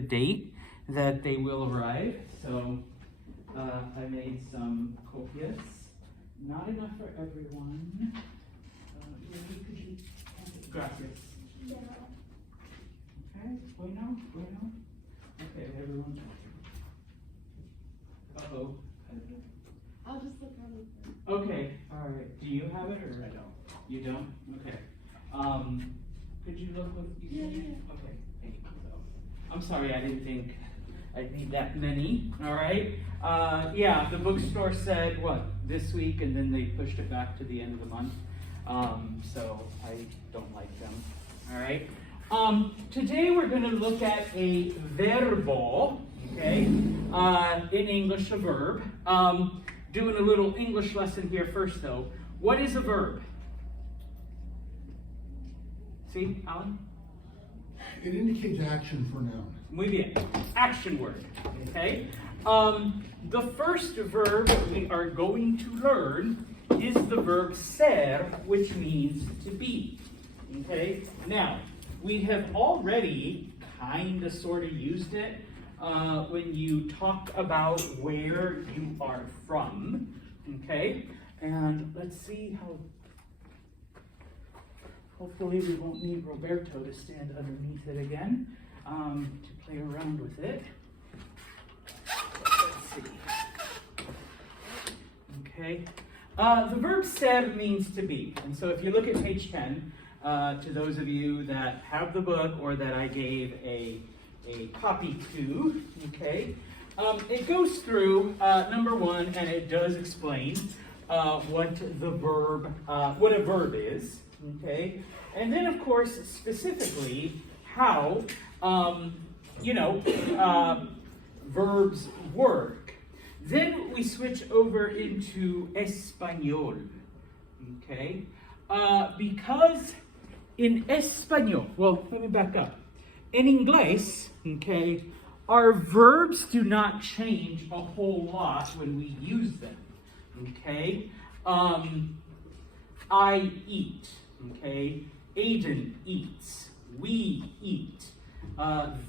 date that they will arrive. So I made some copias. Not enough for everyone. Could you gracias. Okay, bueno. Okay, everyone. Uh-oh. I'll just look on it. Okay, all right. Do you have it or I don't? You don't? Okay. Could you look with you? Yeah. Okay. Thank you. So, I'm sorry, I didn't think I'd need that many. All right. Yeah, the bookstore said what this week, and then they pushed it back to the end of the month. So I don't like them. All right. Today we're going to look at a verbo. Okay. In English, a verb. Doing a little English lesson here first, though. What is a verb? See, Alan? It indicates action for noun. Muy bien. Action word. Okay. The first verb we are going to learn is the verb ser, which means to be. Okay. Now, we have already kind of sort of used it when you talk about where you are from. Okay. And let's see how. Hopefully we won't need Roberto to stand underneath it again to play around with it. Let's see. Okay. The verb ser means to be. And so if you look at page 10, to those of you that have the book or that I gave a copy to, okay, it goes through number one, and it does explain what a verb is. Okay, and then of course specifically how verbs work. Then we switch over into español. Okay, because in español, well, let me back up. In Inglés, okay, our verbs do not change a whole lot when we use them. Okay, I eat. Okay, Aiden eats, we eat,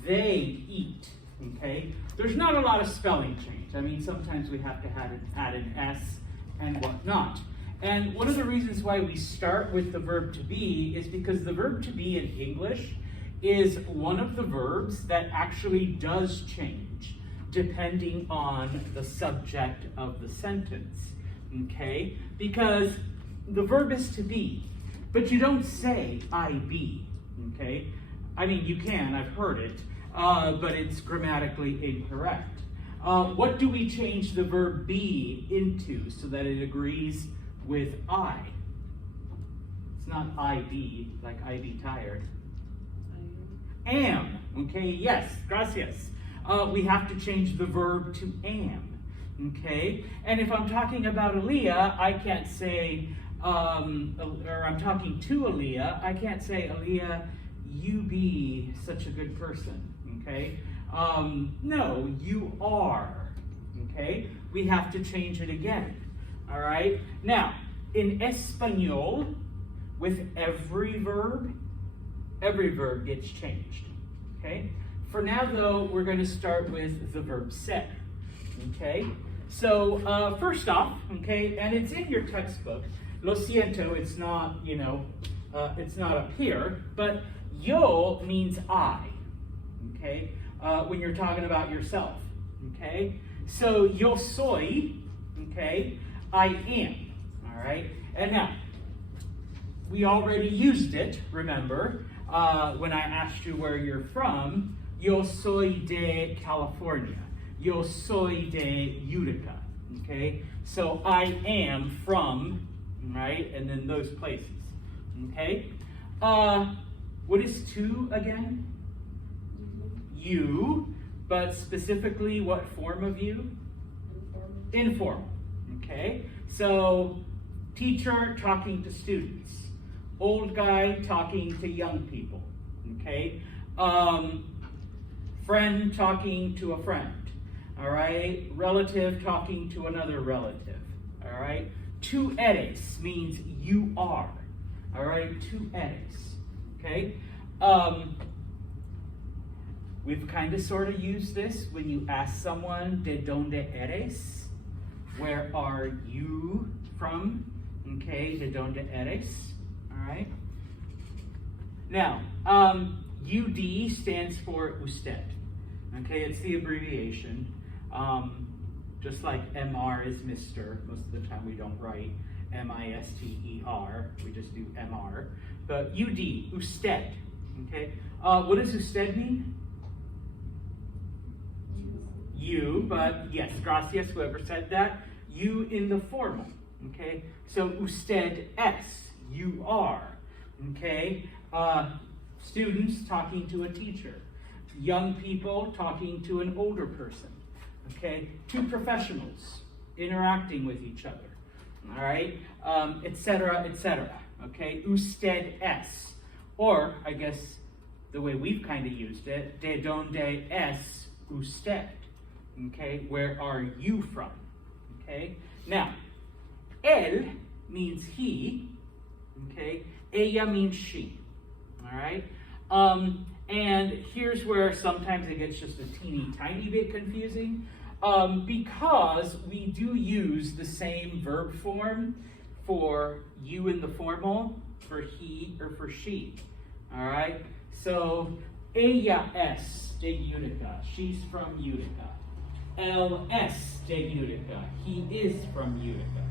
they eat, okay? There's not a lot of spelling change. I mean, sometimes we have to add an S and whatnot. And one of the reasons why we start with the verb to be is because the verb to be in English is one of the verbs that actually does change depending on the subject of the sentence, okay? Because the verb is to be. But you don't say I be, okay? I mean, you can, I've heard it, but it's grammatically incorrect. What do we change the verb be into so that it agrees with I? It's not I be, like I be tired. Am, okay, yes, gracias. We have to change the verb to am, okay? And if I'm talking about Aaliyah, I can't say, or I'm talking to Aaliyah, I can't say, Aaliyah, you be such a good person, okay? No, you are, okay? We have to change it again, all right? Now, in Español, with every verb gets changed, okay? For now, though, we're going to start with the verb ser, okay? So, first off, okay, and it's in your textbook. Lo siento, it's not, it's not up here, but yo means I, okay, when you're talking about yourself, okay? So, yo soy, okay, I am, all right? And now, we already used it, remember, when I asked you where you're from. Yo soy de California. Yo soy de Utica, okay? So, I am from, right? And then those places, okay? What is to again? You, but specifically what form of you? Informal, okay? So, teacher talking to students. Old guy talking to young people, okay? Friend talking to a friend, all right? Relative talking to another relative, all right? Tu eres means you are, all right? Tu eres, okay? We've kind of sort of used this when you ask someone, ¿de dónde eres? Where are you from? Okay, ¿de dónde eres? All right. Now, UD stands for usted. Okay, it's the abbreviation. Just like MR is Mr. Most of the time we don't write MISTER. We just do MR. But UD, usted. Okay. What does usted mean? You, but yes, gracias, whoever said that. You in the formal. Okay. So usted es. You are. Okay. Students talking to a teacher. Young people talking to an older person. Okay. Two professionals interacting with each other. All right. Etc. Etc. Okay. Usted es. Or, I guess, the way we've kind of used it, ¿de dónde es usted? Okay, where are you from? Okay, now, él means he, okay, ella means she, all right? And here's where sometimes it gets just a teeny tiny bit confusing, because we do use the same verb form for you in the formal, for he or for she, all right? So, ella es de Utica, she's from Utica. Él es de Utica, he is from Utica,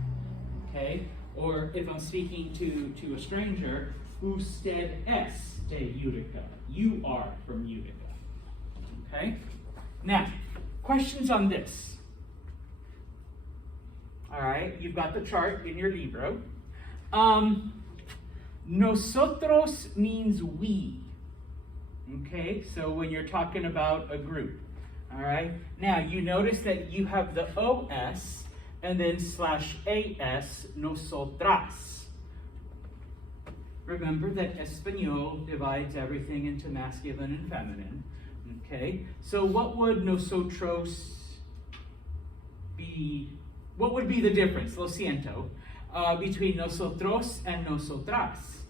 okay? Or if I'm speaking to a stranger, usted es de Utica, you are from Utica, okay? Now, questions on this. All right, you've got the chart in your libro. Nosotros means we, okay? So when you're talking about a group. All right. Now you notice that you have the OS and then /AS, nosotras. Remember that Espanol divides everything into masculine and feminine. Okay. So what would nosotros be? What would be the difference? Lo siento. Between nosotros and nosotras.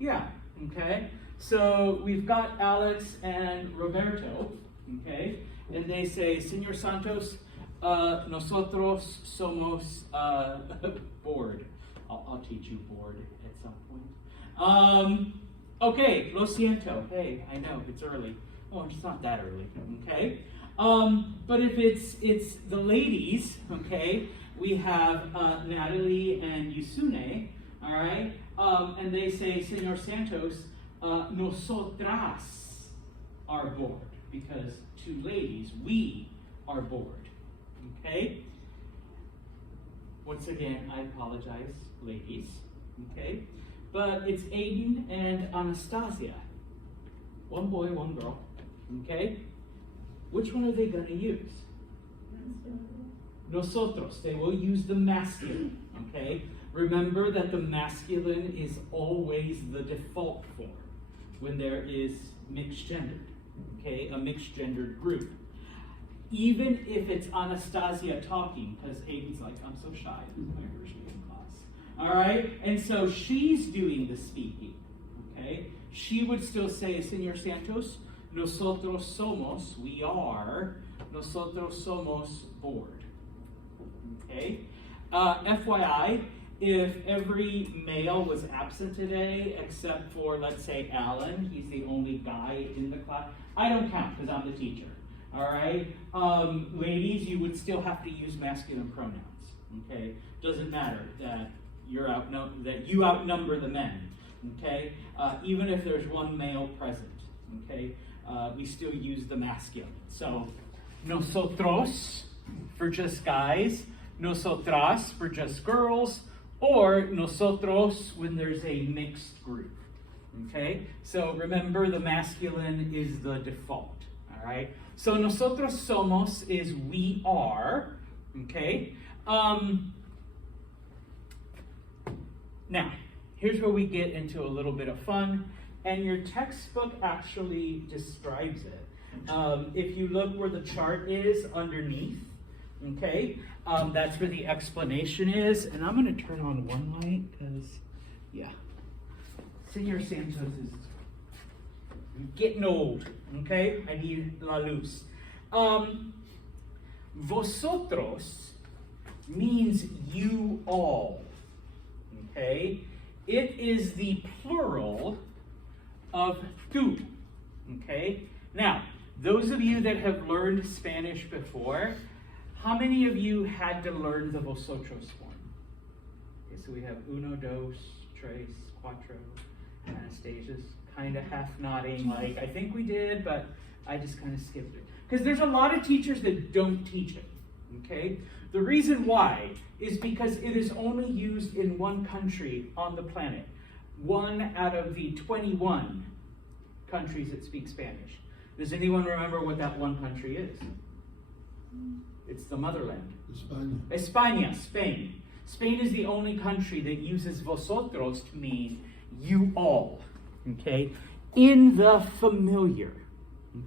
Yeah. Okay. So we've got Alex and Roberto, okay, and they say, Señor Santos, nosotros somos bored. I'll teach you bored at some point. Okay, lo siento. Hey, I know it's early. Oh, it's not that early. Okay, but if it's the ladies, okay, we have Natalie and Yusune, all right, and they say, Señor Santos. Nosotras are bored, because two ladies, we are bored, okay? Once again, I apologize, ladies, okay? But it's Aiden and Anastasia, one boy, one girl, okay? Which one are they going to use? Nosotros, they will use the masculine, okay? Remember that the masculine is always the default form when there is mixed gendered, okay, a mixed gendered group. Even if it's Anastasia talking, because Aiden's like, I'm so shy, this is my first day in class. All right, and so she's doing the speaking, okay? She would still say, Señor Santos, nosotros somos, we are, nosotros somos bored, okay? FYI, if every male was absent today, except for, let's say, Alan, he's the only guy in the class, I don't count because I'm the teacher, all right? Ladies, you would still have to use masculine pronouns, okay? Doesn't matter that you outnumber the men, okay? Even if there's one male present, okay? We still use the masculine. So, nosotros for just guys, nosotras for just girls, or nosotros when there's a mixed group, okay? So remember, the masculine is the default, all right? So nosotros somos is we are, okay? Now, here's where we get into a little bit of fun, and your textbook actually describes it. If you look where the chart is underneath, okay, that's where the explanation is. And I'm going to turn on one light because, yeah, Señor Santos is I'm getting old, okay? I need la luz. Vosotros means you all, okay? It is the plural of tú, okay? Now, those of you that have learned Spanish before, how many of you had to learn the vosotros form? Okay, so we have uno, dos, tres, cuatro, Anastasia's kind of half nodding, like, I think we did, but I just kind of skipped it. Because there's a lot of teachers that don't teach it, okay? The reason why is because it is only used in one country on the planet. One out of the 21 countries that speak Spanish. Does anyone remember what that one country is? It's the motherland. España, Spain. Spain is the only country that uses vosotros to mean you all, okay? In the familiar,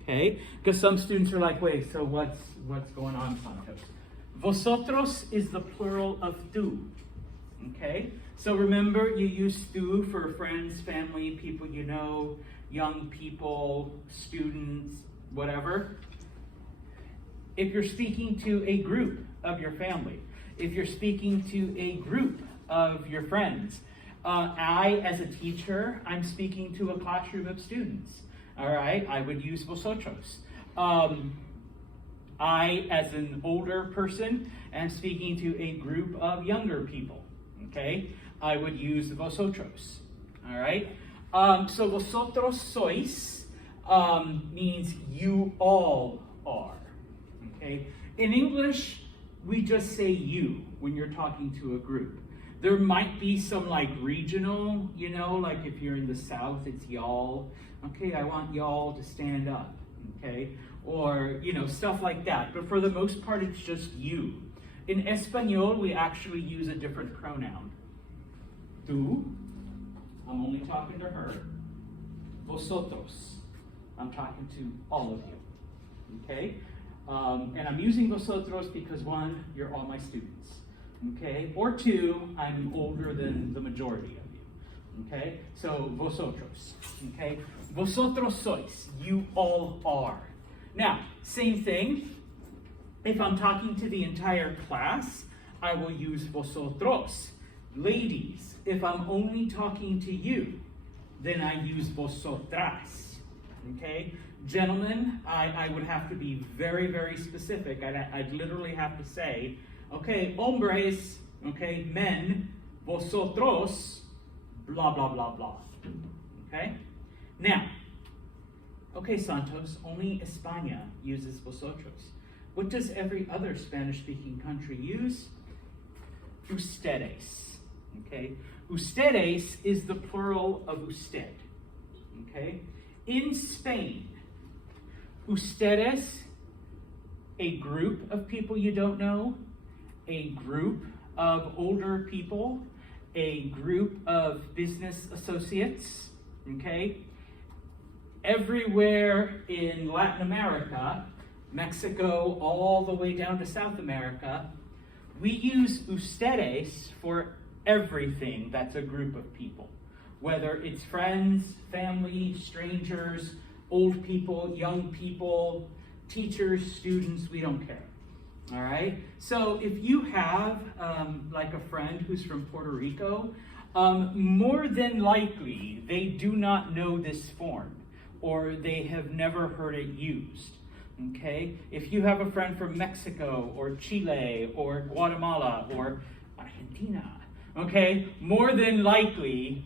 okay? Because some students are like, wait, so what's going on, Santos? Vosotros is the plural of tú, okay? So remember, you use tú for friends, family, people you know, young people, students, whatever. If you're speaking to a group of your family, if you're speaking to a group of your friends, I, as a teacher, I'm speaking to a classroom of students, all right? I would use vosotros. I, as an older person, am speaking to a group of younger people, okay? I would use vosotros, all right? So vosotros sois means you all are, okay? In English, we just say you when you're talking to a group. There might be some like regional, you know, like if you're in the South, it's y'all. Okay, I want y'all to stand up, okay? Or, you know, stuff like that. But for the most part, it's just you. In Espanol, we actually use a different pronoun. Tú, I'm only talking to her. Vosotros, I'm talking to all of you, okay? And I'm using vosotros because one, you're all my students, okay? Or two, I'm older than the majority of you, okay? So vosotros, okay? Vosotros sois, you all are. Now, same thing, if I'm talking to the entire class, I will use vosotros. Ladies, if I'm only talking to you, then I use vosotras, okay? Gentlemen, I would have to be very, very specific. I'd literally have to say, okay, hombres, okay, men, vosotros, blah, blah, blah, blah, okay? Now, okay, Santos, only España uses vosotros. What does every other Spanish-speaking country use? Ustedes, okay? Ustedes is the plural of usted, okay? In Spain, ustedes, a group of people you don't know, a group of older people, a group of business associates, okay? Everywhere in Latin America, Mexico, all the way down to South America, we use ustedes for everything that's a group of people. Whether it's friends, family, strangers, old people, young people, teachers, students, we don't care. All right? So if you have like a friend who's from Puerto Rico, more than likely they do not know this form or they have never heard it used. Okay? If you have a friend from Mexico or Chile or Guatemala or Argentina, okay, more than likely,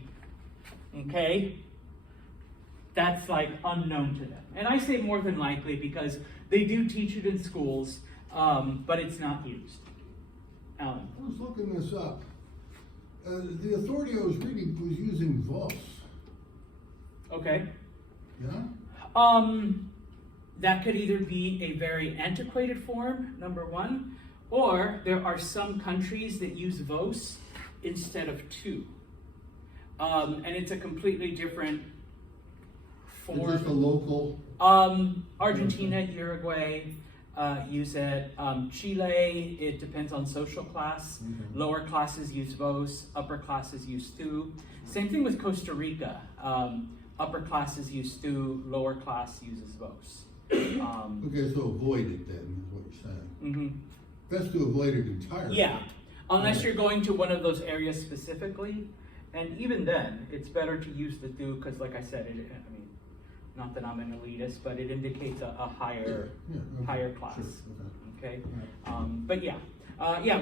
okay, that's like unknown to them. And I say more than likely because they do teach it in schools, but it's not used. Alan? I was looking this up. The authority I was reading was using vos. Okay. Yeah? That could either be a very antiquated form, number one, or there are some countries that use vos instead of tu. And it's a completely different form. It's just a local? Argentina, Uruguay use it. Chile, it depends on social class. Okay. Lower classes use vos, upper classes use tu. Same thing with Costa Rica. upper classes use stu, lower class uses vos. Okay, so avoid it then, is what you're saying. Mhm. That's to avoid it entirely. Yeah, unless Right. you're going to one of those areas specifically, and even then, it's better to use the do, because like I said, I mean, not that I'm an elitist, but it indicates a higher, Yeah, okay, higher class. sure, Okay, Right. but yeah,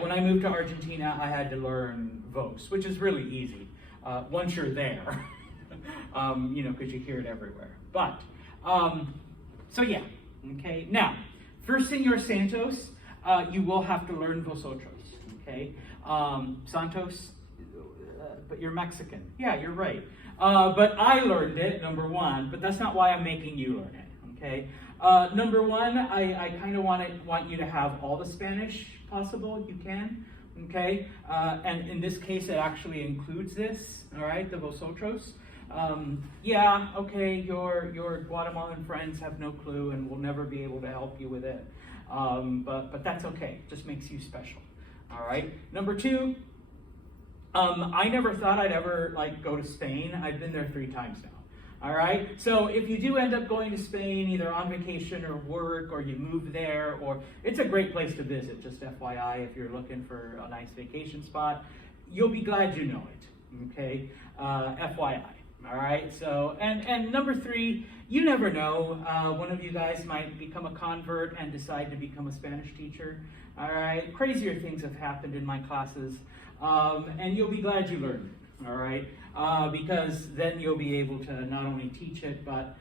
when I moved to Argentina, I had to learn vos, which is really easy once you're there, because you hear it everywhere. But so yeah, okay. Now, for Senor Santos, you will have to learn vosotros. Okay, Santos, but you're Mexican. Yeah, you're right. But I learned it, number one. But that's not why I'm making you learn it. Okay. Number one, I kind of want you to have all the Spanish possible you can, okay? And in this case, it actually includes this, all right, the vosotros. Yeah, okay, your Guatemalan friends have no clue and will never be able to help you with it. But that's okay, just makes you special, all right? Number two, I never thought I'd ever go to Spain. I've been there 3 times now. All right, so if you do end up going to Spain, either on vacation or work, or you move there, or it's a great place to visit, just FYI, if you're looking for a nice vacation spot, you'll be glad you know it, okay? FYI, all right? So, and number 3, you never know. One of you guys might become a convert and decide to become a Spanish teacher, all right? Crazier things have happened in my classes, and you'll be glad you learned it, all right? Because then you'll be able to not only teach it, but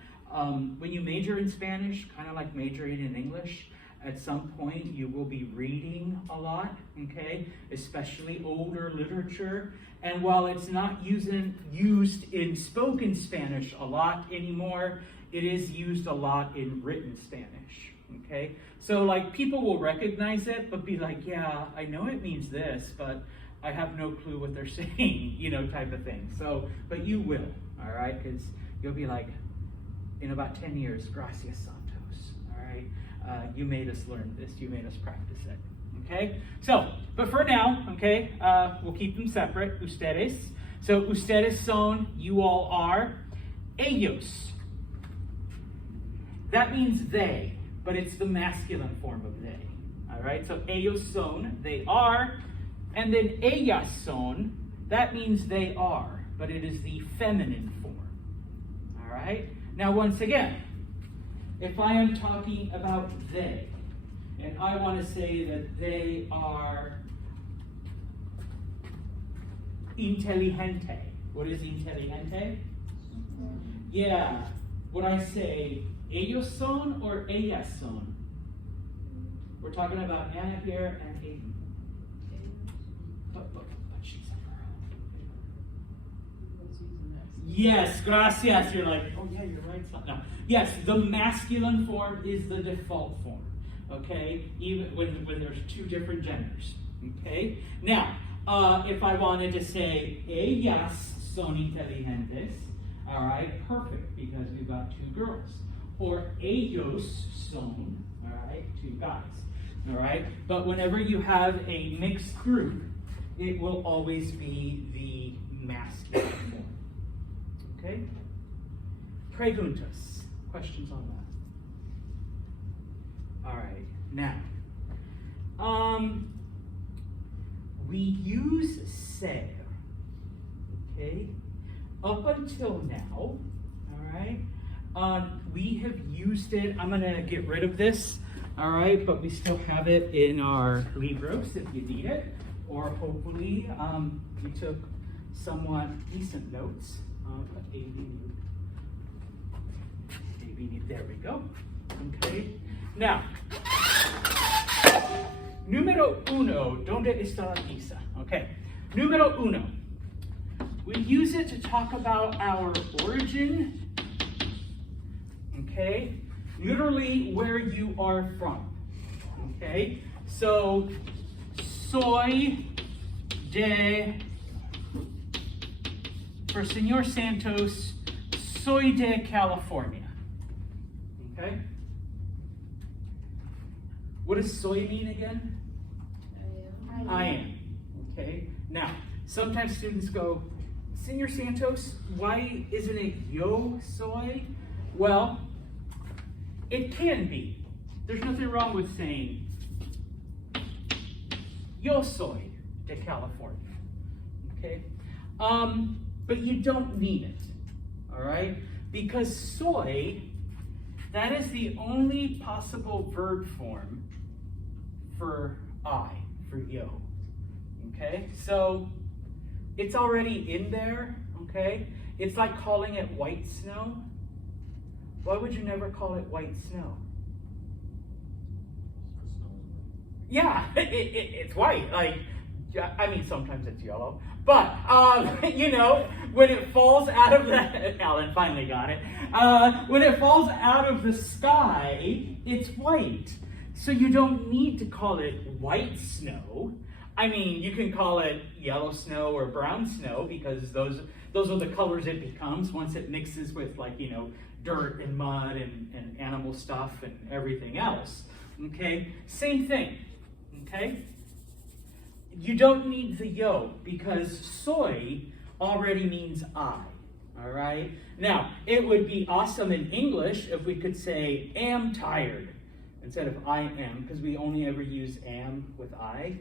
when you major in Spanish, kind of like majoring in English, at some point you will be reading a lot, okay? Especially older literature. And while it's not used in spoken Spanish a lot anymore, it is used a lot in written Spanish, okay? So people will recognize it, but be like, yeah, I know it means this, but I have no clue what they're saying, type of thing. So, but you will, all right? Because you'll be like, in about 10 years, gracias, Santos, all right? You made us learn this. You made us practice it, okay? So, but for now, okay, we'll keep them separate, ustedes. So, ustedes son, you all are. Ellos. That means they, but it's the masculine form of they, all right? So, ellos son, they are. And then ellas son, that means they are, but it is the feminine form. All right? Now, once again, if I am talking about they, and I want to say that they are inteligente. What is inteligente? Yeah. Would I say ellos son or ellas son? We're talking about Anna here and Aiden. But she's a girl. Yes, gracias. You're like, oh yeah, you're right. No. Yes, the masculine form is the default form. Okay, even when there's 2 different genders. Okay. Now, if I wanted to say ellas son inteligentes, all right, perfect, because we've got 2 girls. Or ellos son, all right, 2 guys. All right. But whenever you have a mixed group, it will always be the masculine form. Okay? Preguntas. Questions on that? All right. Now, we use ser. Okay? Up until now, all right, we have used it. I'm going to get rid of this, all right, but we still have it in our libros if you need it. Or hopefully you took somewhat decent notes. There we go. Okay. Now, número 1, ¿dónde está la pizza? Okay. Número 1. We use it to talk about our origin. Okay. Literally where you are from. Okay. So, soy de, for Senor Santos, soy de California. Okay? What does soy mean again? I am. I am. Okay? Now, sometimes students go, Senor Santos, why isn't it yo soy? Well, it can be. There's nothing wrong with saying yo soy de California. Okay? But you don't need it. All right? Because soy, that is the only possible verb form for I, for yo. Okay? So it's already in there. Okay? It's like calling it white snow. Why would you never call it white snow? Yeah, it's white. Like, I mean, sometimes it's yellow. But, you know, when it falls out of the, Alan finally got it. When it falls out of the sky, it's white. So you don't need to call it white snow. I mean, you can call it yellow snow or brown snow because those are the colors it becomes once it mixes with, like, you know, dirt and mud and animal stuff and everything else. Okay? Same thing. Okay? You don't need the yo because soy already means I. All right? Now, it would be awesome in English if we could say am tired instead of I am, because we only ever use am with I.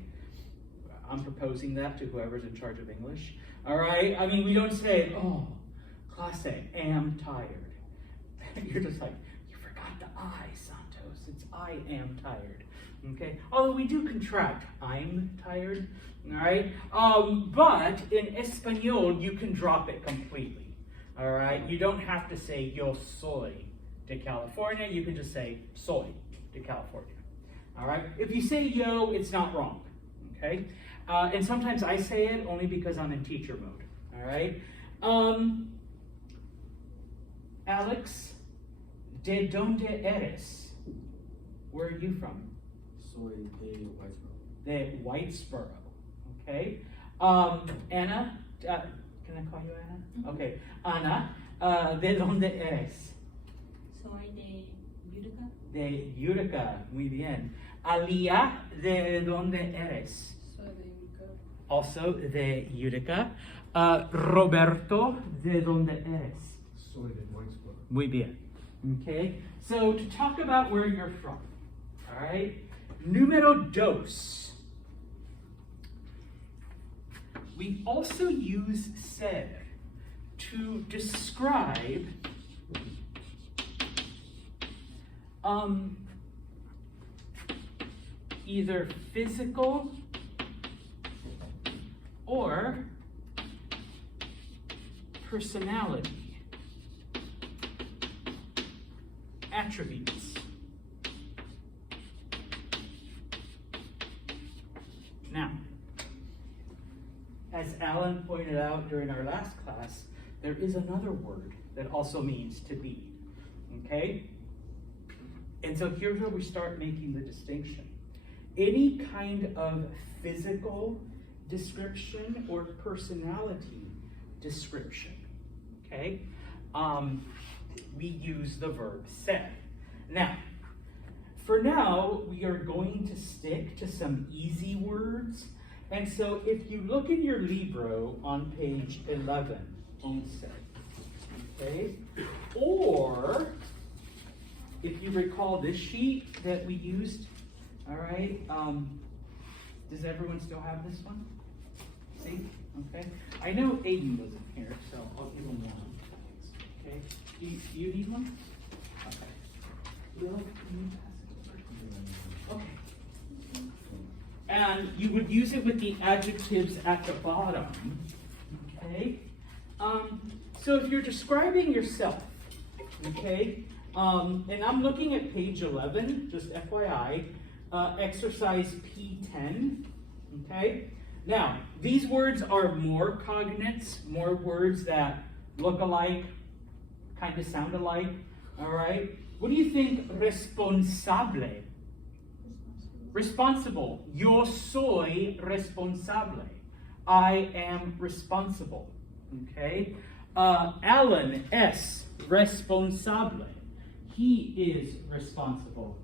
I'm proposing that to whoever's in charge of English. All right? I mean, we don't say, oh, classe, am tired. You're just like, you forgot the I, Santos. It's I am tired. Okay? Although we do contract, I'm tired. All right? But in Espanol, you can drop it completely. All right? You don't have to say yo soy de California. You can just say soy de California. All right? If you say yo, it's not wrong. Okay? And sometimes I say it only because I'm in teacher mode. All right? Alex, ¿de dónde eres? Where are you from? Soy de Whitesboro. De Whitesboro. Okay. Anna, can I call you Anna? Mm-hmm. Okay. Ana, ¿de dónde eres? Soy de Utica. De Utica. Muy bien. Alia, ¿de dónde eres? Soy de Utica. Also de Utica. Roberto, ¿de dónde eres? Soy de Whitesboro. Muy bien. Okay. So to talk about where you're from. All right. Número dos. We also use ser to describe either physical or personality attributes. Now, as Alan pointed out during our last class, there is another word that also means to be. Okay? And so here's where we start making the distinction. Any kind of physical description or personality description, okay, we use the verb ser. Now, for now, we are going to stick to some easy words. And so if you look in your Libro on page 11, once, okay, or if you recall this sheet that we used, all right, does everyone still have this one? See? Okay. I know Aiden wasn't here, so I'll give him one. Okay. Do you need one? Okay. Will, can you pass it over? Okay. And you would use it with the adjectives at the bottom. Okay. So if you're describing yourself, okay, and I'm looking at page 11, just FYI, exercise P10, okay? Now, these words are more cognates, more words that look alike, kind of sound alike, all right? What do you think responsable? Responsible. Yo soy responsable. I am responsible, okay? Alan es responsable. He is responsible.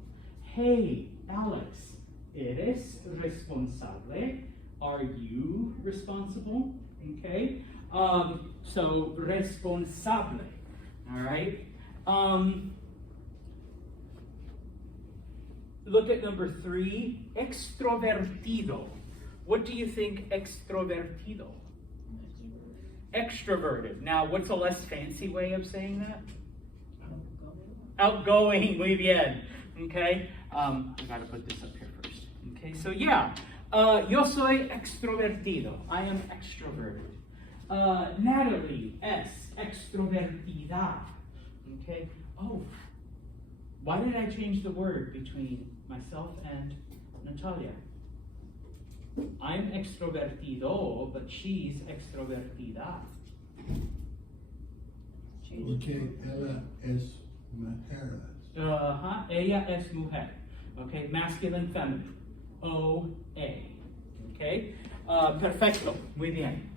Hey, Alex, ¿eres responsable? Are you responsible? Okay? So responsable. All right? Look at number 3, extrovertido. What do you think extrovertido? Extroverted. Now, what's a less fancy way of saying that? Outgoing, muy bien. Okay? I gotta put this up here first. Okay, so yeah. Yo soy extrovertido. I am extroverted. Natalie es extrovertida. Okay? Oh, why did I change the word between myself and Natalia? I'm extrovertido, but she's extrovertida. Okay, ella es mujer. Ella es mujer. Okay, masculine, feminine. O-A. Okay? Perfecto. Muy bien.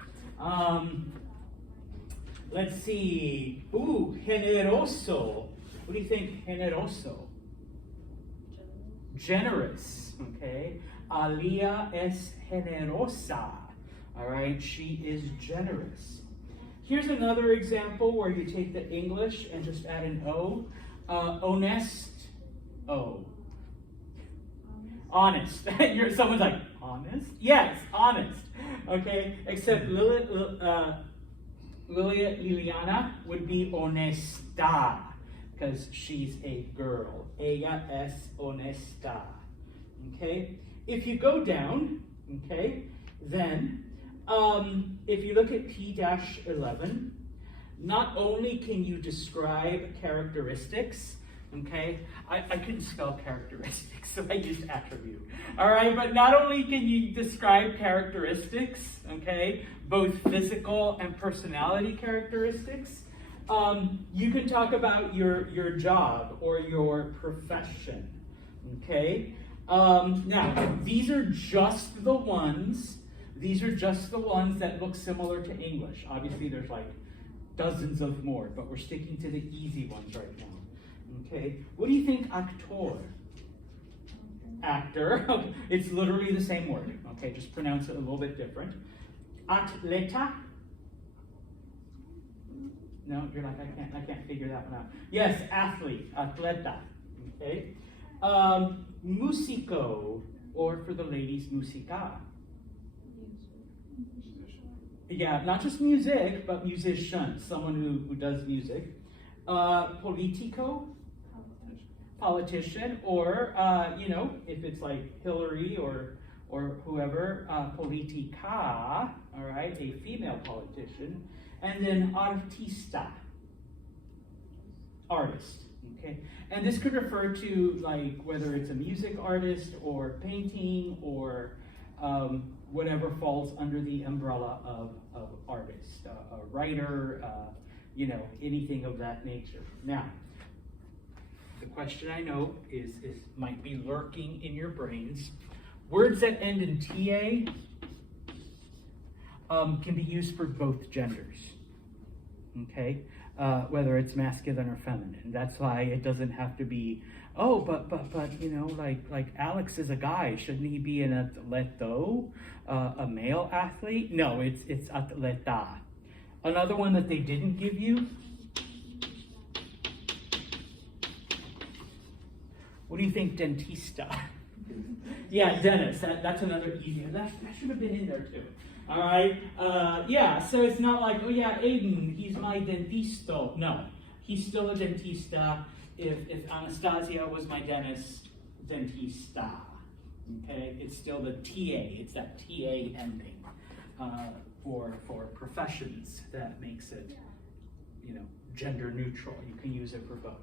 Let's see. Generoso. What do you think? Generoso. Generous. Okay? Alia es generosa. All right? She is generous. Here's another example where you take the English and just add an O. Honest. O. Honest. Someone's like, honest? Yes, honest. Okay, except Liliana would be honesta, because she's a girl. Ella es honesta. Okay, if you go down, okay, then if you look at P-11, not only can you describe characteristics, okay, I couldn't spell characteristics, so I used attribute. All right, but not only can you describe characteristics, okay, both physical and personality characteristics, you can talk about your job or your profession, okay? Now, these are just the ones that look similar to English. Obviously, there's like dozens of more, but we're sticking to the easy ones right now. Okay, what do you think actor? Actor. It's literally the same word. Okay, just pronounce it a little bit different. Atleta. No, you're like, I can't figure that one out. Yes, athlete, atleta. Okay. Musico, or for the ladies, musica. Yeah, not just music, but musician, someone who does music. Politico, politician, or if it's like Hillary or whoever, politica, all right, a female politician, and then artista, artist, okay, and this could refer to like whether it's a music artist or painting or whatever falls under the umbrella of artist, a writer, anything of that nature. Now, the question I know is might be lurking in your brains. Words that end in TA can be used for both genders, okay? Whether it's masculine or feminine. That's why it doesn't have to be, oh, but like Alex is a guy. Shouldn't he be an atleto, a male athlete? No, it's atleta. Another one that they didn't give you. What do you think, dentista? Yeah, dentist. That's another easy one. That should have been in there too. All right. So it's not like, oh yeah, Aiden, he's my dentisto. No, he's still a dentista. If Anastasia was my dentist, dentista. Okay, it's still the TA. It's that TA ending for professions that makes it, gender neutral. You can use it for both.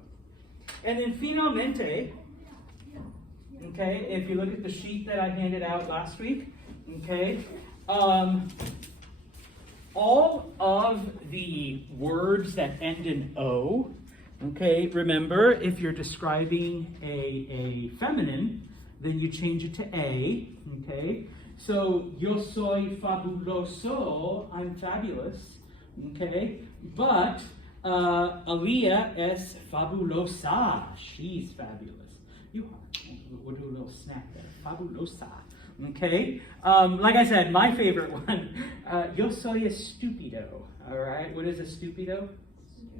And then finalmente, okay, if you look at the sheet that I handed out last week, okay, all of the words that end in O, okay, remember, if you're describing a feminine, then you change it to A, okay? So, yo soy fabuloso, I'm fabulous, okay? But Alia es fabulosa, she's fabulous. You we'll do a little snap there, fabulosa, Okay? Like I said, my favorite one, yo soy estúpido. All right? What is a stupido?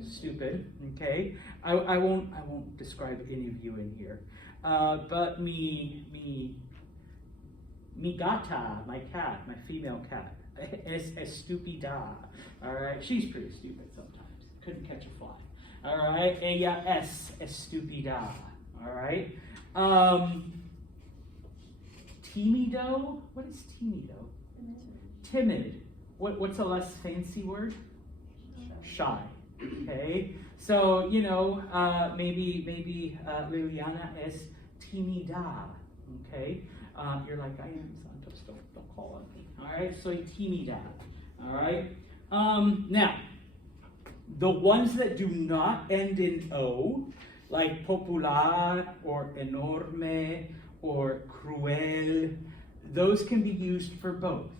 Stupid. Okay? I won't describe any of you in here. But mi gata, my cat, my female cat, es estúpida. All right? She's pretty stupid sometimes. Couldn't catch a fly. All right? Ella es estúpida. All right? Tímido? What is tímido? Timid. What's a less fancy word? Shy. Okay? So, you know, maybe Liliana es tímida. Okay? You're like, I am, Santos, don't call on me. All right? Soy tímida. All right? Now, the ones that do not end in O, like popular or enorme or cruel, those can be used for both,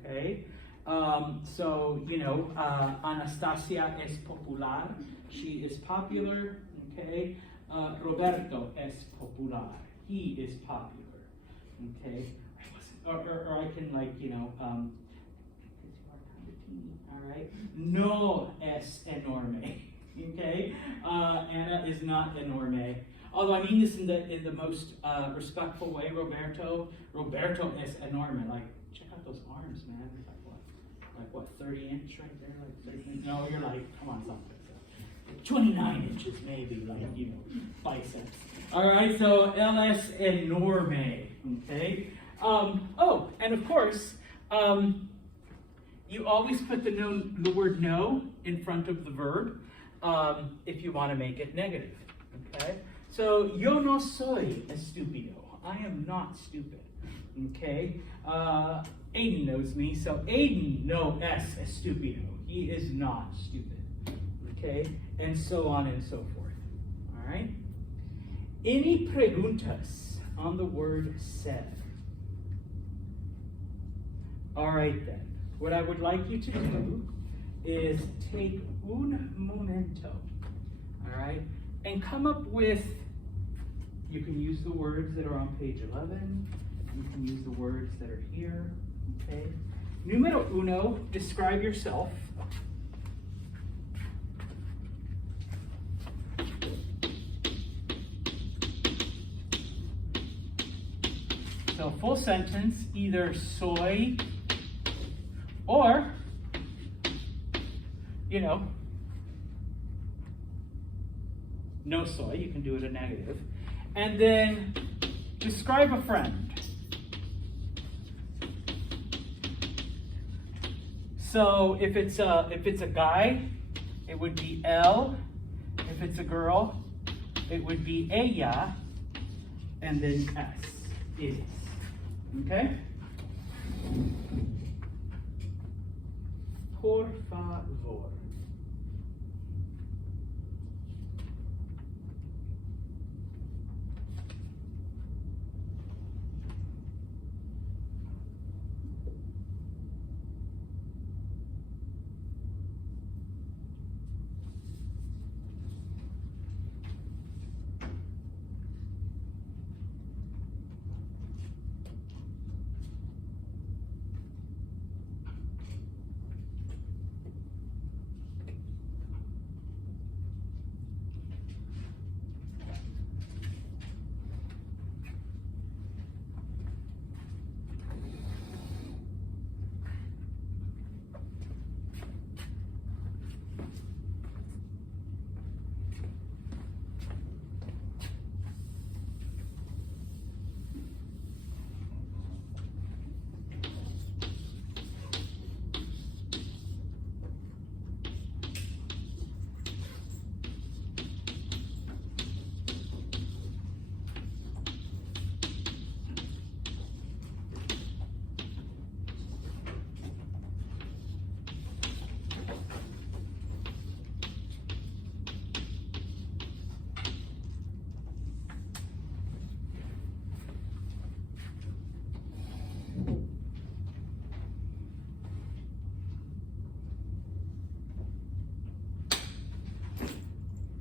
okay? So, you know, Anastasia es popular, she is popular, okay? Roberto es popular, he is popular, okay? Or I can, like, you know, all right? No es enorme, okay? Anna is not enorme. Although I mean this in the most respectful way, Roberto es enorme. Like, check out those arms, man. Like what, 30 inch right there? Like 30 inch? No, you're like, come on, something. 29 inches maybe, like, you know, biceps. All right, so él es enorme, okay? Oh, and of course, you always put the word no in front of the verb if you want to make it negative, okay? So, yo no soy estúpido. I am not stupid, okay? Aiden knows me, so Aiden no es estúpido. He is not stupid, okay? And so on and so forth, all right? Any preguntas on the word ser? All right then. What I would like you to do is take un momento, all right, and come up with, you can use the words that are on page 11, you can use the words that are here, okay? Número uno, describe yourself. So full sentence, either soy or, you know, no soy, you can do it a negative. And then describe a friend. So if it's a guy, it would be él. If it's a girl, it would be ella, and then s, is. Okay? Por favor.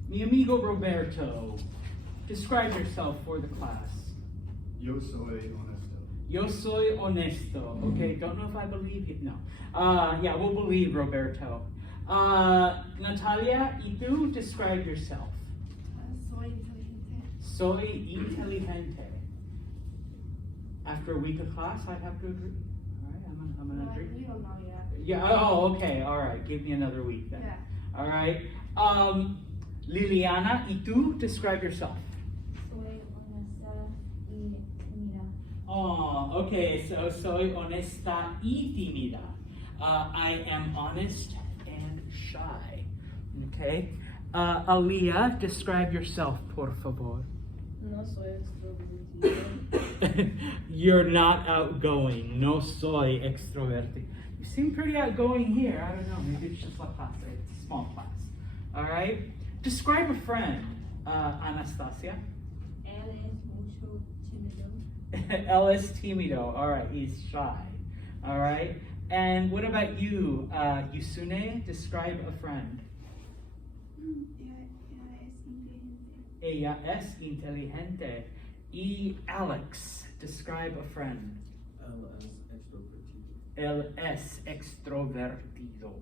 Mi amigo Roberto, describe yourself for the class. Yo soy honesto. Yo soy honesto. Okay, don't know if I believe you. No. Yeah, we'll believe Roberto. Natalia, y tú describe yourself. Soy inteligente. Soy inteligente. After a week of class, I'd have to agree. All right, I'm gonna agree. You don't know yet. Yeah. Oh, okay. All right. Give me another week then. Yeah. All right. Liliana, y tú describe yourself. Soy honesta y tímida. Oh, okay. So soy honesta y tímida. I am honest and shy. Okay. Aliyah, describe yourself, por favor. No soy extrovertido. You're not outgoing. No soy extrovertido. You seem pretty outgoing here. I don't know. Maybe it's just la clase. It's a small class. All right. Describe a friend, Anastasia. Él es mucho tímido. Él es tímido. All right. He's shy. All right. And what about you, Yusune? Describe a friend. Ella es inteligente. Y Alex, describe a friend. L Él as extrovertido. es extrovertido.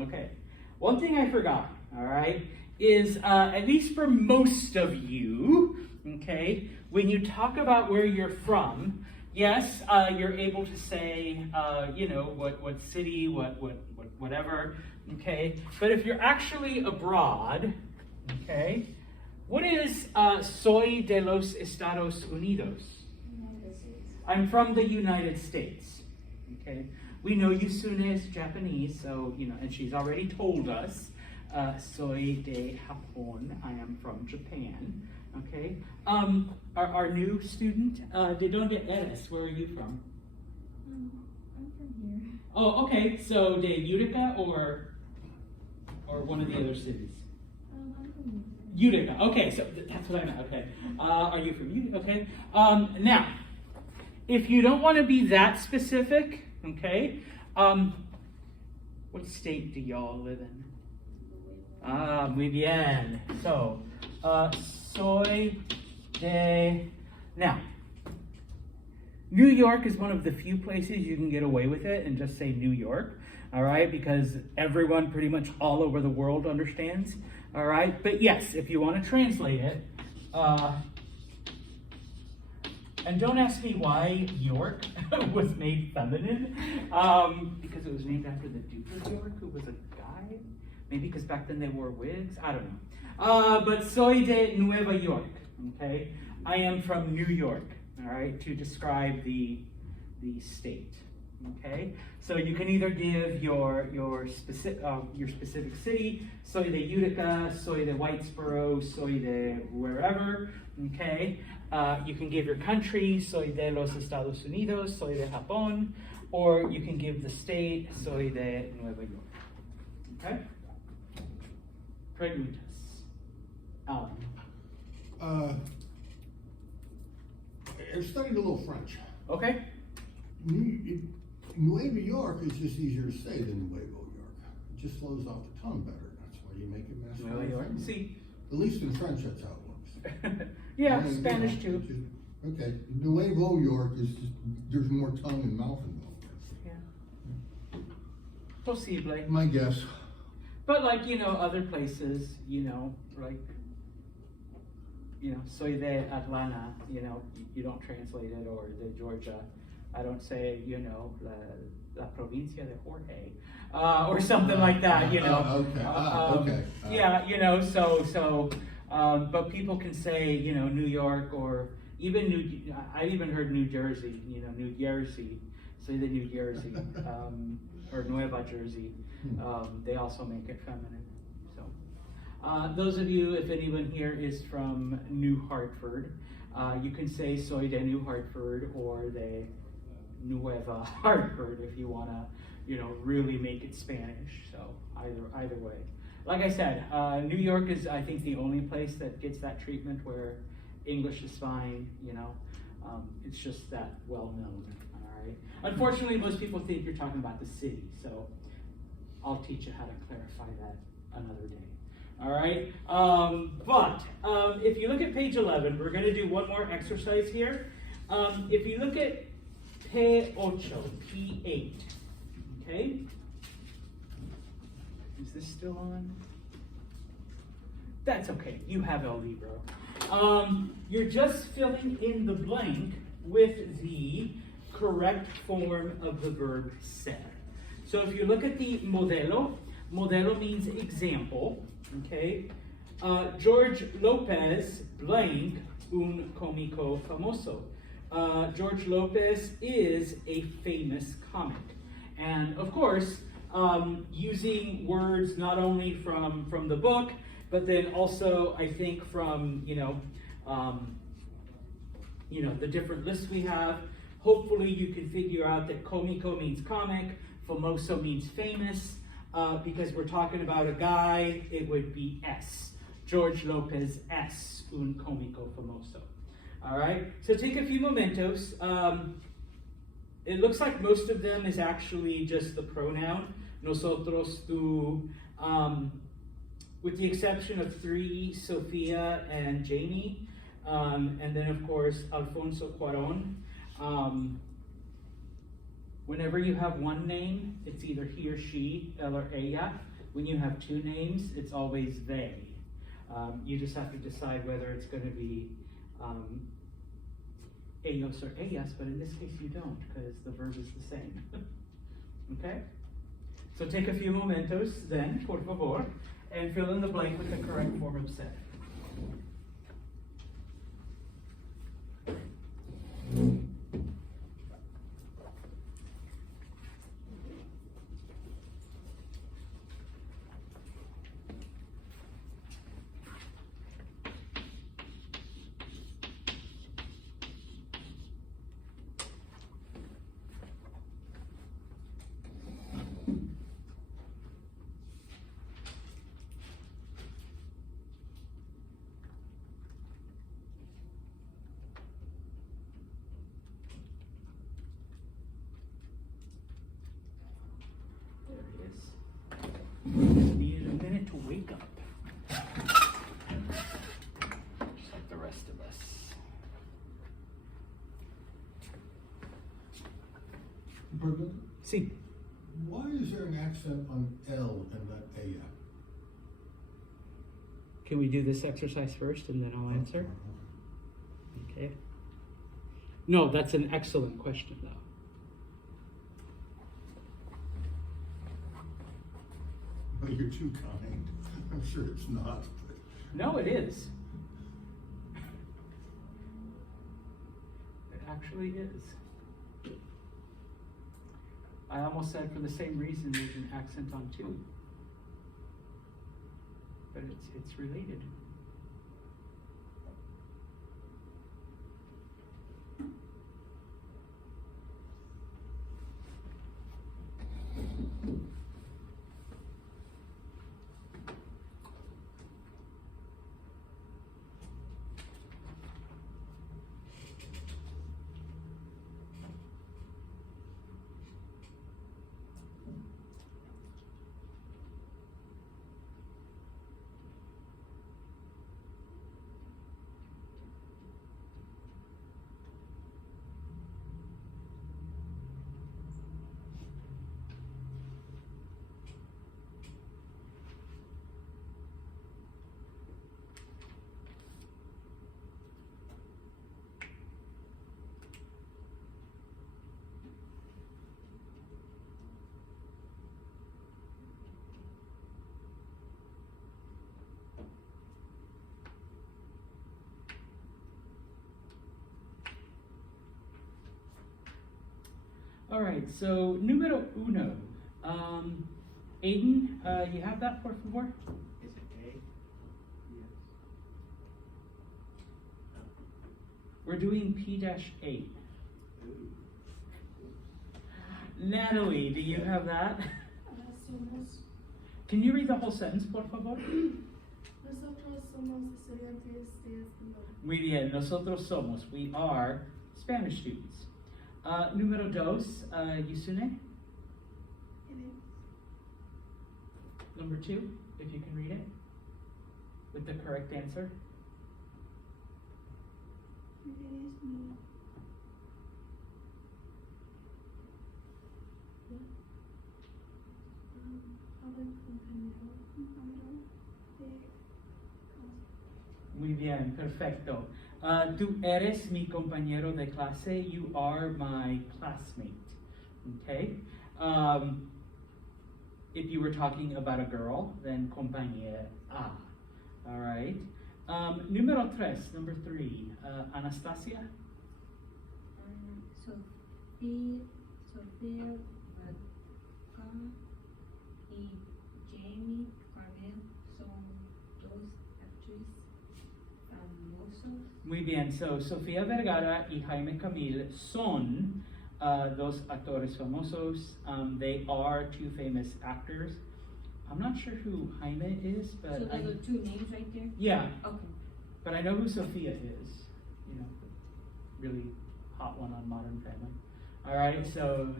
Okay. One thing I forgot, all right, is at least for most of you, okay, when you talk about where you're from, yes, you're able to say, you know, what city, whatever, okay. But if you're actually abroad, okay, what is soy de los Estados Unidos? United States. I'm from the United States. Okay, we know Yusune is Japanese, so you know, and she's already told us. Soy de Japón. I am from Japan. Okay. Our new student, de donde eres? Where are you from? I'm from here. Oh, okay. So de Utica or one of the other cities. I'm from here. Utica. Okay, so that's what I meant. Okay. Are you from Utica? Okay. Now, if you don't want to be that specific, okay, what state do y'all live in? Muy bien. So, soy de... Now, New York is one of the few places you can get away with it and just say New York, all right, because everyone pretty much all over the world understands, all right? But yes, if you want to translate it, and don't ask me why York was made feminine, because it was named after the Duke of York, who was a guy. Maybe because back then they wore wigs. I don't know. But soy de Nueva York. Okay, I am from New York. All right, to describe the state. Okay, so you can either give your specific city. Soy de Utica. Soy de Whitesboro. Soy de wherever. Okay. You can give your country, soy de los Estados Unidos, soy de Japón, or you can give the state, soy de Nueva York. Okay? Preguntas. Alan. I've studied a little French. Okay? Nueva York is just easier to say than Nuevo York. It just flows off the tongue better. That's why you make it masculine. Nueva York. feminine. See. At least in French, that's how it looks. Yeah, And, Spanish you know, too. Okay, Nuevo York is just, there's more tongue and mouth involved. Yeah. Posible. My guess. But like, you know, other places, you know, like, you know, soy de Atlanta, you know, you don't translate it, or de Georgia. I don't say, you know, la provincia de Jorge, or something like that, you know. Okay. Yeah, you know, so, but people can say, you know, New York, or even I even heard New Jersey, you know, New Jersey, say the New Jersey, or Nueva Jersey. They also make it feminine. So, those of you, if anyone here is from New Hartford, you can say soy de New Hartford or de Nueva Hartford if you want to, you know, really make it Spanish. So either way. Like I said, New York is, I think, the only place that gets that treatment where English is fine, you know. It's just that well known, all right? Unfortunately, most people think you're talking about the city, so I'll teach you how to clarify that another day, all right? But if you look at page 11, we're gonna do one more exercise here. If you look at P8, P8. Okay? Is this still on? That's okay, you have El Libro. You're just filling in the blank with the correct form of the verb ser. So if you look at the modelo, modelo means example, okay? George Lopez blank un cómico famoso. George Lopez is a famous comic. And of course, using words not only from the book, but then also I think from, the different lists we have. Hopefully you can figure out that cómico means comic, famoso means famous. Because we're talking about a guy, it would be S. George Lopez es un cómico famoso. All right, so take a few mementos. It looks like most of them is actually just the pronoun, nosotros, tú, with the exception of 3, Sophia and Jamie, and then of course, Alfonso Cuarón. Whenever you have one name, it's either he or she, él or ella. When you have 2 names, it's always they. You just have to decide whether it's going to be ellos or ellas, but in this case you don't, because the verb is the same. Okay? So take a few momentos then, por favor, and fill in the blank with the correct form of ser. Needed a minute to wake up. Just like the rest of us. Bernard, See, why is there an accent on L and not ella? can we do this exercise first and then I'll answer? Okay. No, that's an excellent question though. Well, you're too kind. I'm sure it's not. But No, it is. It actually is. I almost said for the same reason there's an accent on 2. But it's related. All right, so numero uno. Aiden, you have that, por favor? Is it A? Yes. We're doing P-8. Ooh. Natalie, do you have that? Somos, Can you read the whole sentence, por favor? nosotros somos estudiantes de español. Muy bien, nosotros somos. We are Spanish students. Número 2, Yusune. Number 2, if you can read it with the correct answer. bien, perfecto. Tú eres mi compañero de clase. You are my classmate. Okay? If you were talking about a girl, then compañera. All right. Número tres, number three. Anastasia? Sofía Vergara y Jamie Carmel son dos actrices famosas. Muy bien. So, Sofía Vergara y Jaime Camil son dos actores famosos. They are two famous actors. I'm not sure who Jaime is, but So those are two names right there? yeah, Okay. but I know who Sophia is. You know, really hot one on Modern Family. All right, so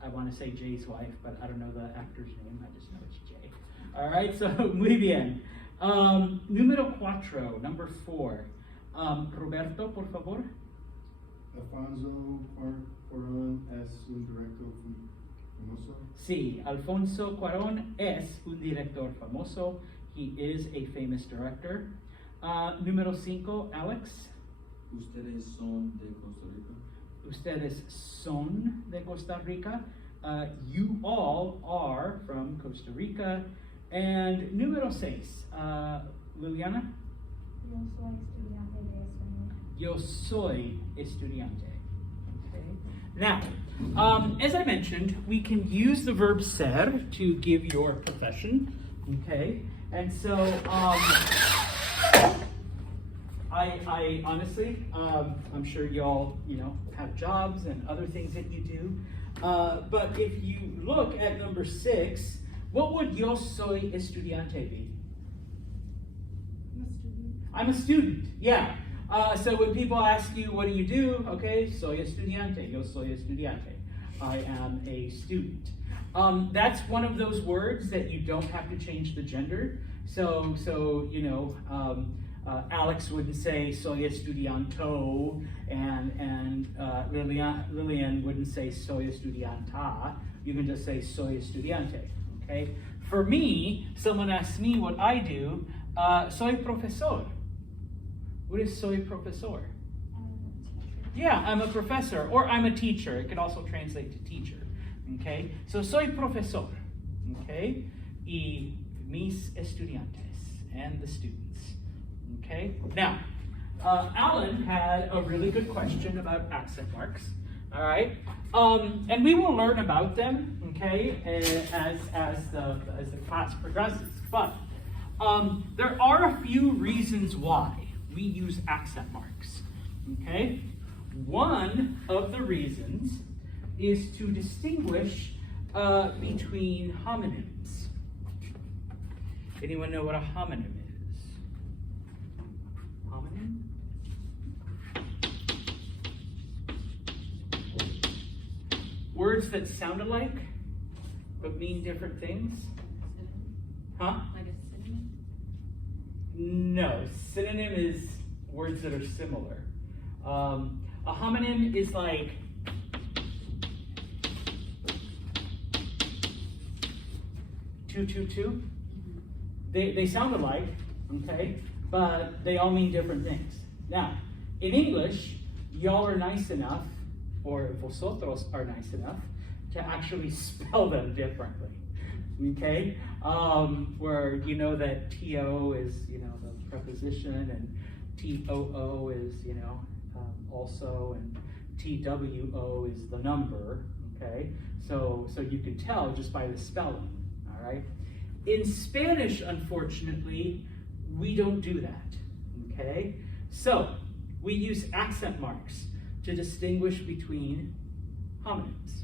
I want to say Jay's wife, but I don't know the actor's name. I just know it's Jay. All right, so muy bien. Número cuatro, number four. Roberto, por favor. Alfonso Cuarón es un director famoso. Sí, Alfonso Cuarón es un director famoso. He is a famous director. Número cinco, Alex. Ustedes son de Costa Rica. Ustedes son de Costa Rica. You all are from Costa Rica. And número seis, Liliana. Yo soy estudiante de español. Yo soy estudiante. Okay. Now, as I mentioned, we can use the verb ser to give your profession. Okay, and so I honestly, I'm sure y'all, have jobs and other things that you do. But if you look at number six, what would yo soy estudiante be? I'm a student. I'm a student, yeah. So when people ask you, what do you do? Okay, soy estudiante, yo soy estudiante. I am a student. That's one of those words that you don't have to change the gender. So Alex wouldn't say soy estudianto, and Lillian wouldn't say soy estudianta. You can just say soy estudiante, okay? For me, someone asks me what I do, soy profesor. What is soy profesor? Yeah, I'm a professor, or I'm a teacher. It could also translate to teacher, okay? So soy profesor, okay? Y mis estudiantes, and the students, okay? Now, Alan had a really good question about accent marks, all right? And we will learn about them, okay, as the class progresses. But there are a few reasons why we use accent marks, okay? One of the reasons is to distinguish between homonyms. Anyone know what a homonym is? Homonym? Words that sound alike but mean different things. Huh? Like a synonym? No, synonym is words that are similar. A homonym is like two. They sound alike, okay, but they all mean different things. Now, in English, y'all are nice enough, or vosotros are nice enough, to actually spell them differently, okay? Where you know that TO is, the preposition, and TOO is, also, and TWO is the number, okay? So you can tell just by the spelling, all right? In Spanish, unfortunately, we don't do that, okay? So we use accent marks to distinguish between homonyms.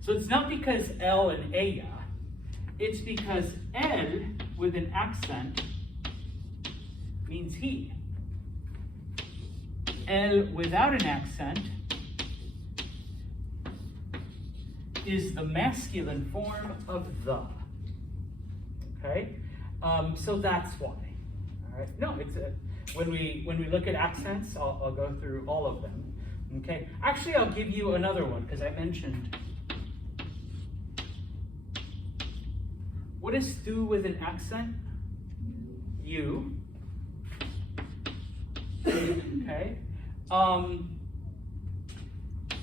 So it's not because él and ella, it's because él with an accent means he. Él without an accent is the masculine form of the. Okay, so that's why. All right. No, it's when we look at accents, I'll go through all of them. Okay. Actually, I'll give you another one because I mentioned. What is tú with an accent? you. Okay.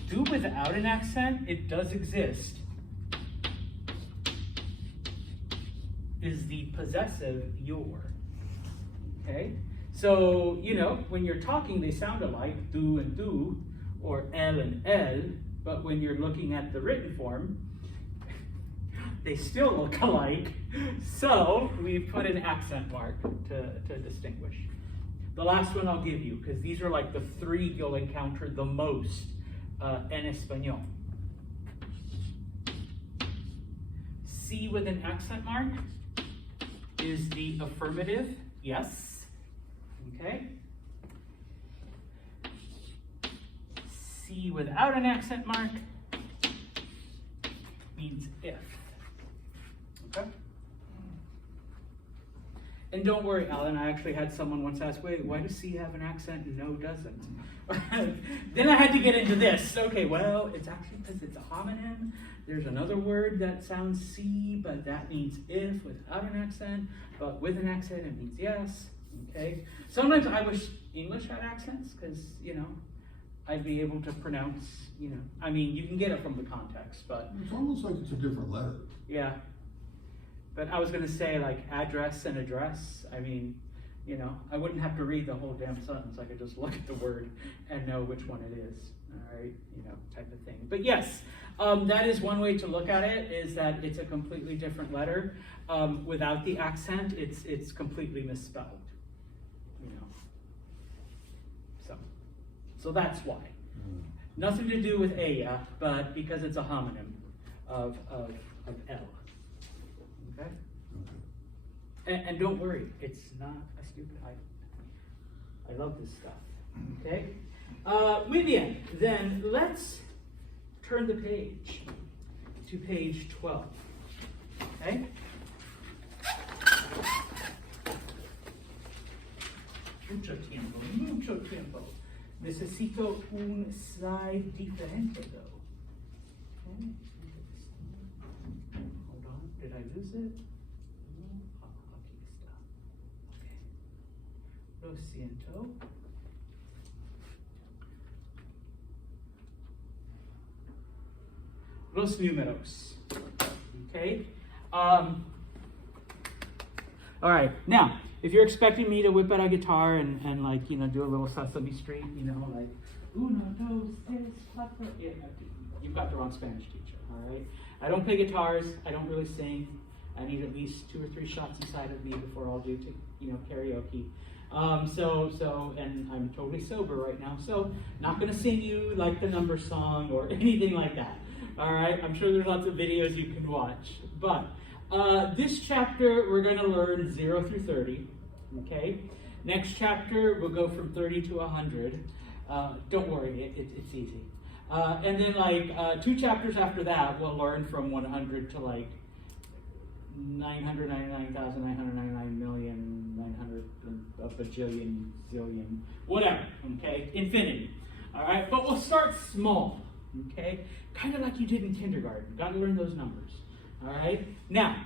Do without an accent, it does exist, is the possessive your. Okay? So, you know, when you're talking, they sound alike, du and du, or el and el, but when you're looking at the written form, they still look alike. So we put an accent mark to distinguish. The last one I'll give you, because these are like the three you'll encounter the most en español. C with an accent mark is the affirmative, yes. Okay. C without an accent mark means if. Okay? And don't worry, Alan, I actually had someone once ask, wait, why does C have an accent and no doesn't? Then I had to get into this. Okay, well, it's actually because it's a homonym. There's another word that sounds C, but that means if without an accent, but with an accent it means yes. Okay? Sometimes I wish English had accents because, you know, I'd be able to pronounce, you know, I mean, you can get it from the context, but It's almost like it's a different letter. yeah. But I was going to say, like, address and address. I mean, you know, I wouldn't have to read the whole damn sentence. I could just look at the word and know which one it is. All right, you know, type of thing. But yes, that is one way to look at it, is that it's a completely different letter. Without the accent, it's completely misspelled. You know. So that's why. Nothing to do with ella, but because it's a homonym of L. Okay? And don't worry, it's not a stupid. I love this stuff. Okay? Muy bien. Then let's turn the page to page 12. Okay? Mucho tiempo, mucho tiempo. Necesito un slide diferente though. Okay? Hold on, did I lose it? No. Oh, aquí está. Okay. Lo siento. Los números. Okay? All right, now, if you're expecting me to whip out a guitar and like, you know, do a little Sesame Street, you know, like, uno, dos, tres, cuatro, yeah, you've got the wrong Spanish teacher, all right? I don't play guitars, I don't really sing. I need at least 2 or 3 shots inside of me before I'll do, you know, karaoke. And I'm totally sober right now, so not gonna sing you like the number song or anything like that, all right? I'm sure there's lots of videos you can watch, but this chapter, we're going to learn 0 through 30, okay? Next chapter, we'll go from 30 to 100. Don't worry, it's easy. And then, like, 2 chapters after that, we'll learn from 100 to, like, 999,999,900, a bajillion, zillion, whatever, okay? Infinity, all right? But we'll start small, okay? Kind of like you did in kindergarten. Got to learn those numbers. All right. Now,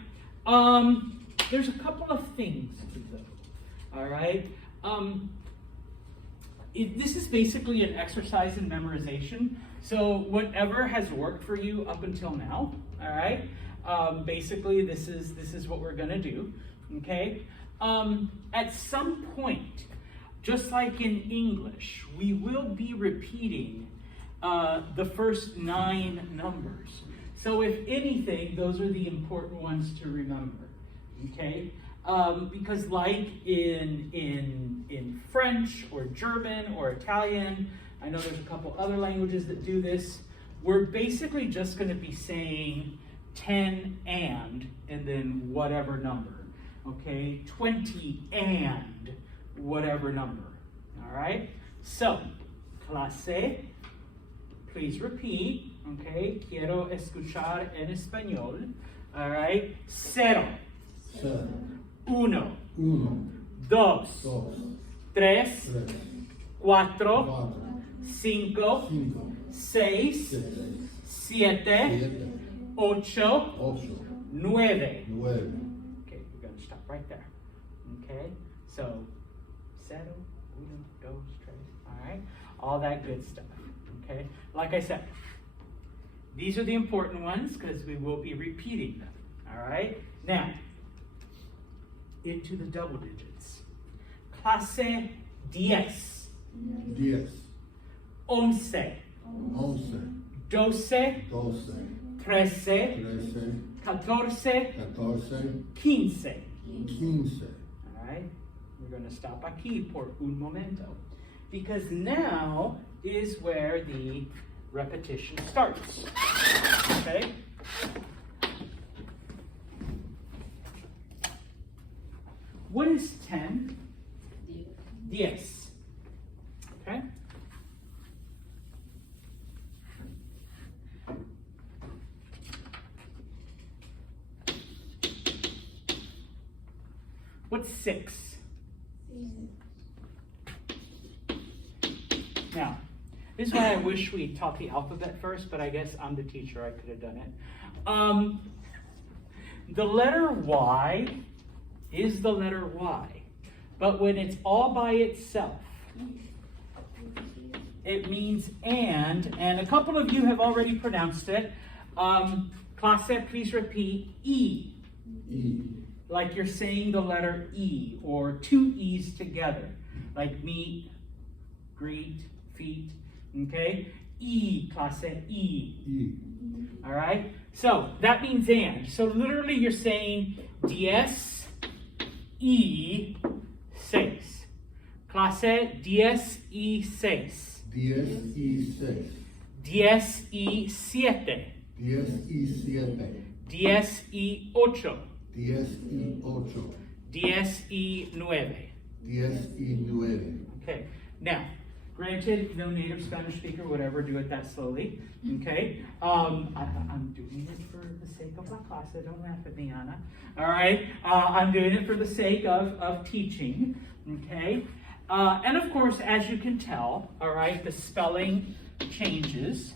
there's a couple of things though. All right. This is basically an exercise in memorization. So whatever has worked for you up until now. All right. Basically, this is what we're gonna do. Okay. At some point, just like in English, we will be repeating the first 9 numbers. So if anything, those are the important ones to remember, okay? Because like in French or German or Italian, I know there's a couple other languages that do this, we're basically just gonna be saying 10 and then whatever number, okay? 20 and whatever number, all right? So, clase, please repeat. Okay, quiero escuchar en español. All right, 0, 0, 1, 1, 2, 2, 3, 3, 4, 4, 5, 5, 6, 6, 7, 7, 8, 8, 9. 9. Okay, we're going to stop right there. Okay, So, cero, uno, dos, tres, all right? All that good stuff, okay? Like I said, these are the important ones because we will be repeating them, all right? Now, into the double digits. Clase 10, 10, 11, 11, 12, 12, 13, 13, 14, 14, 15. 15. All right, we're going to stop aquí por un momento because now is where the repetition starts. Okay? What is 10? 10. Okay? What's 6? Now, this is why I wish we taught the alphabet first, but I guess I'm the teacher, I could have done it. The letter Y is the letter Y, but when it's all by itself, it means and a couple of you have already pronounced it. Clase, please repeat, E. E. Like you're saying the letter E, or two E's together, like meet, greet, feet, okay? E, clase E. E. All right? So that means and. So literally you're saying 10 y 6. Clase 10 y 6. 10 y 6. 10 y 7. 10 y 7. 10 y 8. 10 y 8. 10 y 9. 10 y 9. Okay. Now, granted, no native Spanish speaker would ever do it that slowly. Okay. I'm doing it for the sake of la clase. Don't laugh at me, Anna. All right. I'm doing it for the sake of teaching. Okay. And of course, as you can tell, all right, the spelling changes.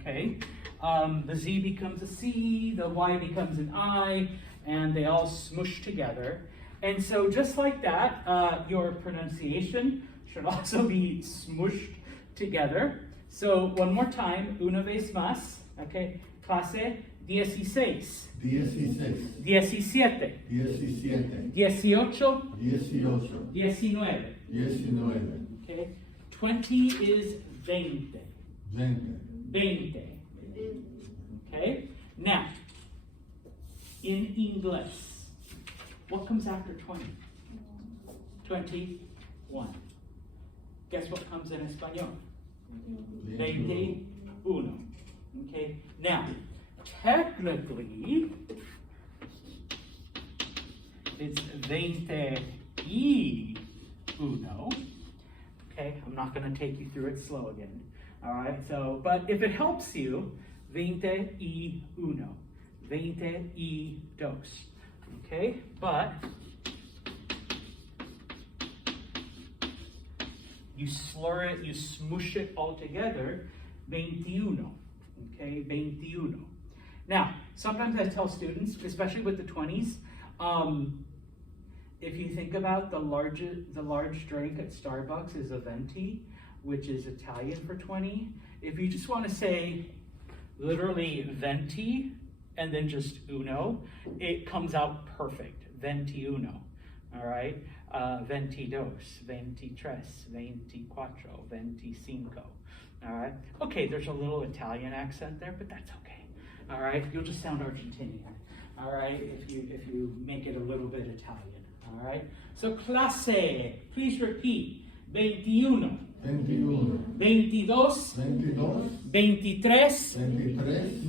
Okay. The Z becomes a C, the Y becomes an I, and they all smush together. And so just like that, your pronunciation should also be smushed together. So one more time, una vez más, okay, clase 16, 16. 17, 17. 18, 18. 19, 19. okay? 20 is 20, 20. 20, okay? Now, in English, what comes after 20? 21. Guess what comes in Espanol? 21. Okay? Now, technically, it's 21. Okay? I'm not going to take you through it slow again. All right? So, but if it helps you, 21. 22. Okay? But you slur it, you smush it all together, 21. Okay? 21. Now, sometimes I tell students, especially with the 20s, if you think about the large drink at Starbucks is a venti, which is Italian for 20. If you just want to say literally venti and then just uno, it comes out perfect. 21. All right? 22, 23, 24, 25. All right? Okay, there's a little Italian accent there, but that's okay. All right? You'll just sound Argentinian. All right? If you make it a little bit Italian. All right? So clase, please repeat. 21. 21. 22. 22. 23.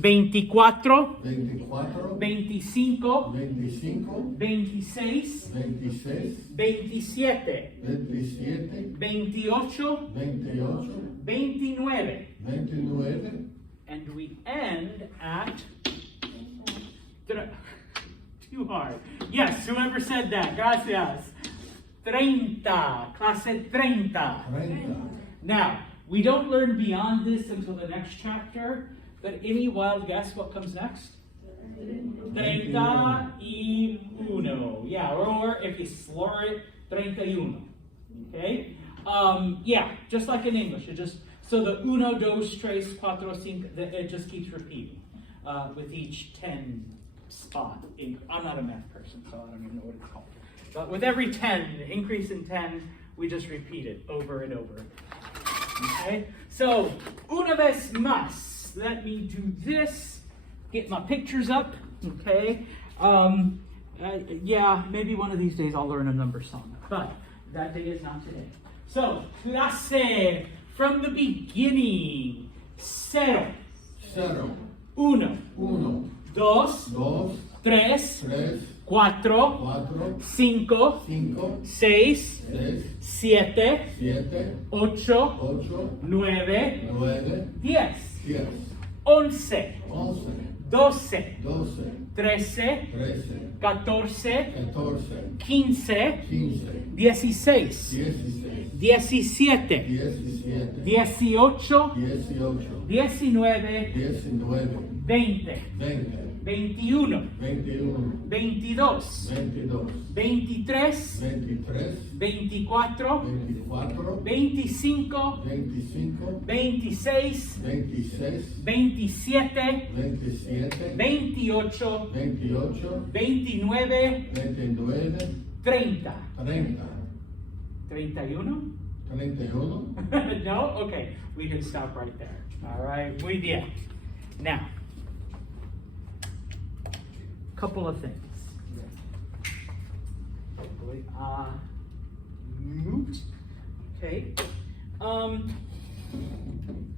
23. 24. 24. 25. 25. 26. 26. 27. 27. 28. 28. 29. 29. And we end at... Too hard. Yes, whoever said that. Gracias. 30. Clase 30. 30. Now, we don't learn beyond this until the next chapter, but any wild guess what comes next? 31. Yeah, or if you slur it, 31. Okay? Yeah, just like in English. It just, so the uno, dos, tres, cuatro, cinco, it just keeps repeating with each 10 spot. I'm not a math person, so I don't even know what it's called. But with every 10, increase in 10, we just repeat it over and over. Okay? So, una vez más. Let me do this. Get my pictures up. Okay? Yeah, maybe one of these days I'll learn a number song. But that day is not today. So, clase from the beginning. Cero. Cero, Uno. uno, Dos. dos, Tres. tres, Cuatro. cuatro, Cinco. cinco, Seis. seis, Siete. siete, Ocho. ocho, Nueve. nueve, 10. 10, 11. 11, 12. 12, 13. 13, 14. 14, 15. 15, 16. 16, 17. 17, 18. 18, 19. 19, 20. 20, 21. 21, 22. 22, 23. 23, 24. 24, 25. 25, 26. 26, 27. 27, 28. 28, 29. 29, 30. 30, 31? 31. No? Okay. We can stop right there. All right. Muy bien. Now, couple of things. Hopefully, mute. Okay.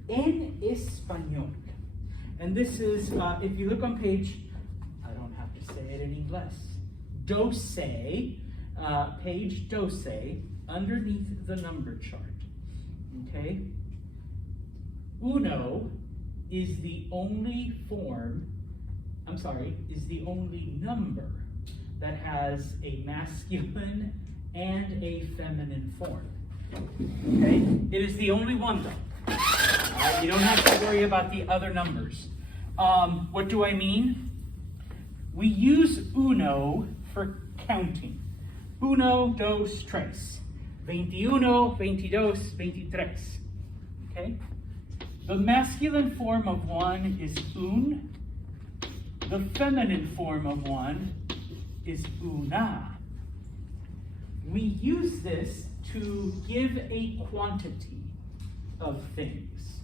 En español. And this is, if you look on page, I don't have to say it in English. 12, page 12, underneath the number chart. Okay? Uno is the only is the only number that has a masculine and a feminine form. Okay? It is the only one though. You don't have to worry about the other numbers. What do I mean? We use uno for counting. Uno, dos, tres. 21, 22, 23. Okay? The masculine form of one is un. The feminine form of one is una. We use this to give a quantity of things.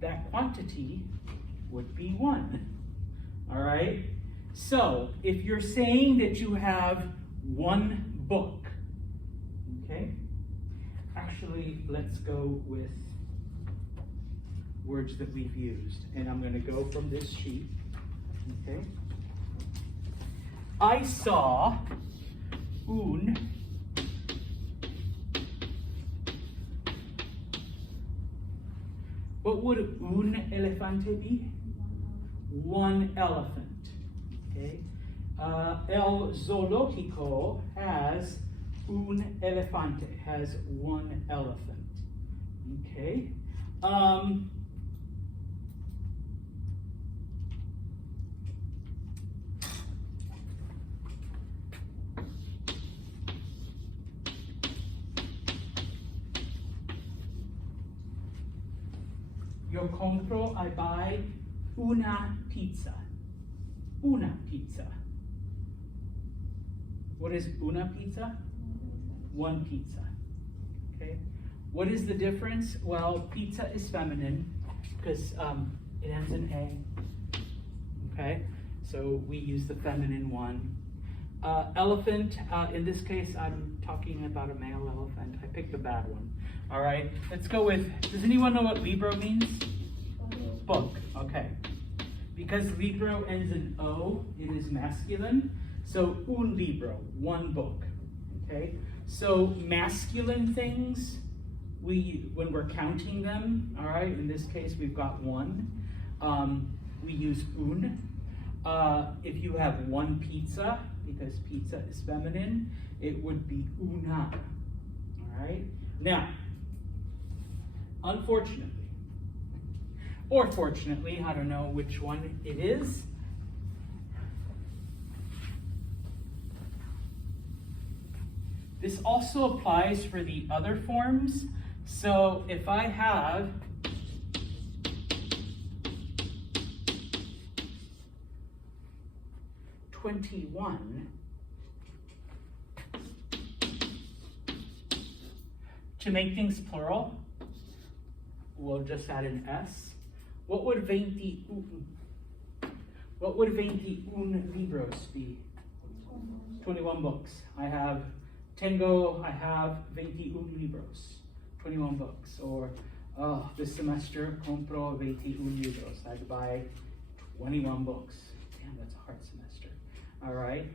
That quantity would be one. All right? So, if you're saying that you have one book, okay? Actually, let's go with words that we've used. And I'm going to go from this sheet. Okay? I saw un what would un elefante be? One elephant. Okay? El zoológico has un elefante, has one elephant. Okay? Yo compro, I buy una pizza. Una pizza. What is una pizza? One pizza. Okay. What is the difference? Well, pizza is feminine because it ends in A. Okay. So we use the feminine one. Elephant, in this case, I'm talking about a male elephant. I picked the bad one. All right. Let's go with, does anyone know what libro means? Book. Okay. Because libro ends in O, it is masculine. So un libro, one book. Okay? So masculine things, when we're counting them, all right, in this case we've got one, we use un. If you have one pizza, because pizza is feminine, it would be una. All right? Now, unfortunately, or fortunately, I don't know which one it is, This also applies for the other forms. So if I have $21, to make things plural, we'll just add an S. What would 21 libros be? 21 books. I have 21 libros. 21 books. Or, oh, this semester compro 21 libros. I had to buy 21 books. Damn, that's a hard semester. All right.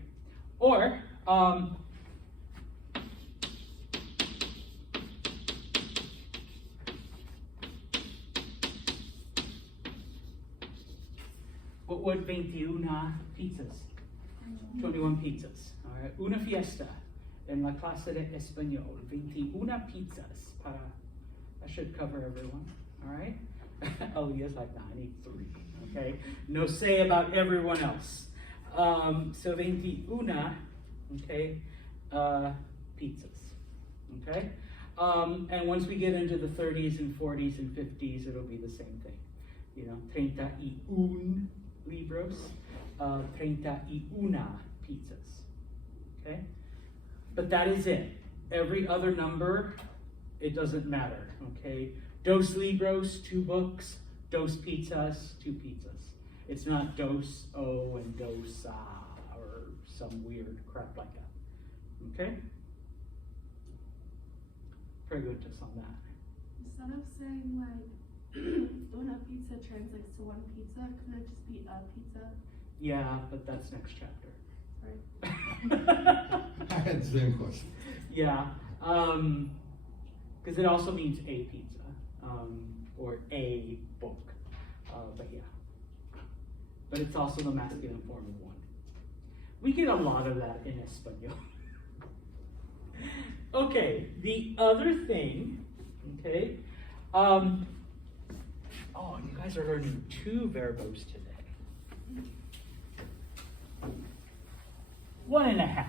Or, what would 21 pizzas? 21 pizzas. All right. Una fiesta en la clase de español. 21 pizzas para. That should cover everyone. All right. Elia's like, nah, I need 3. Okay. No say about everyone else. So 21. Okay. Pizzas. Okay. And once we get into the 30s and 40s and 50s, it'll be the same thing. You know, 31 libros, 31 pizzas, okay? But that is it. Every other number, it doesn't matter, okay? Dos libros, 2 books. Dos pizzas, 2 pizzas. It's not dos o and dos or some weird crap like that, okay? Preguntas on that. Instead of saying like una pizza translates to 1 pizza, could it just be a pizza? Yeah, but that's next chapter. Sorry. I had the same question. Yeah, because it also means a pizza, or a book, but yeah. But it's also the masculine form of 1. We get a lot of that in Espanol. Okay, the other thing, okay, oh, you guys are learning 2 verbos today. 1.5.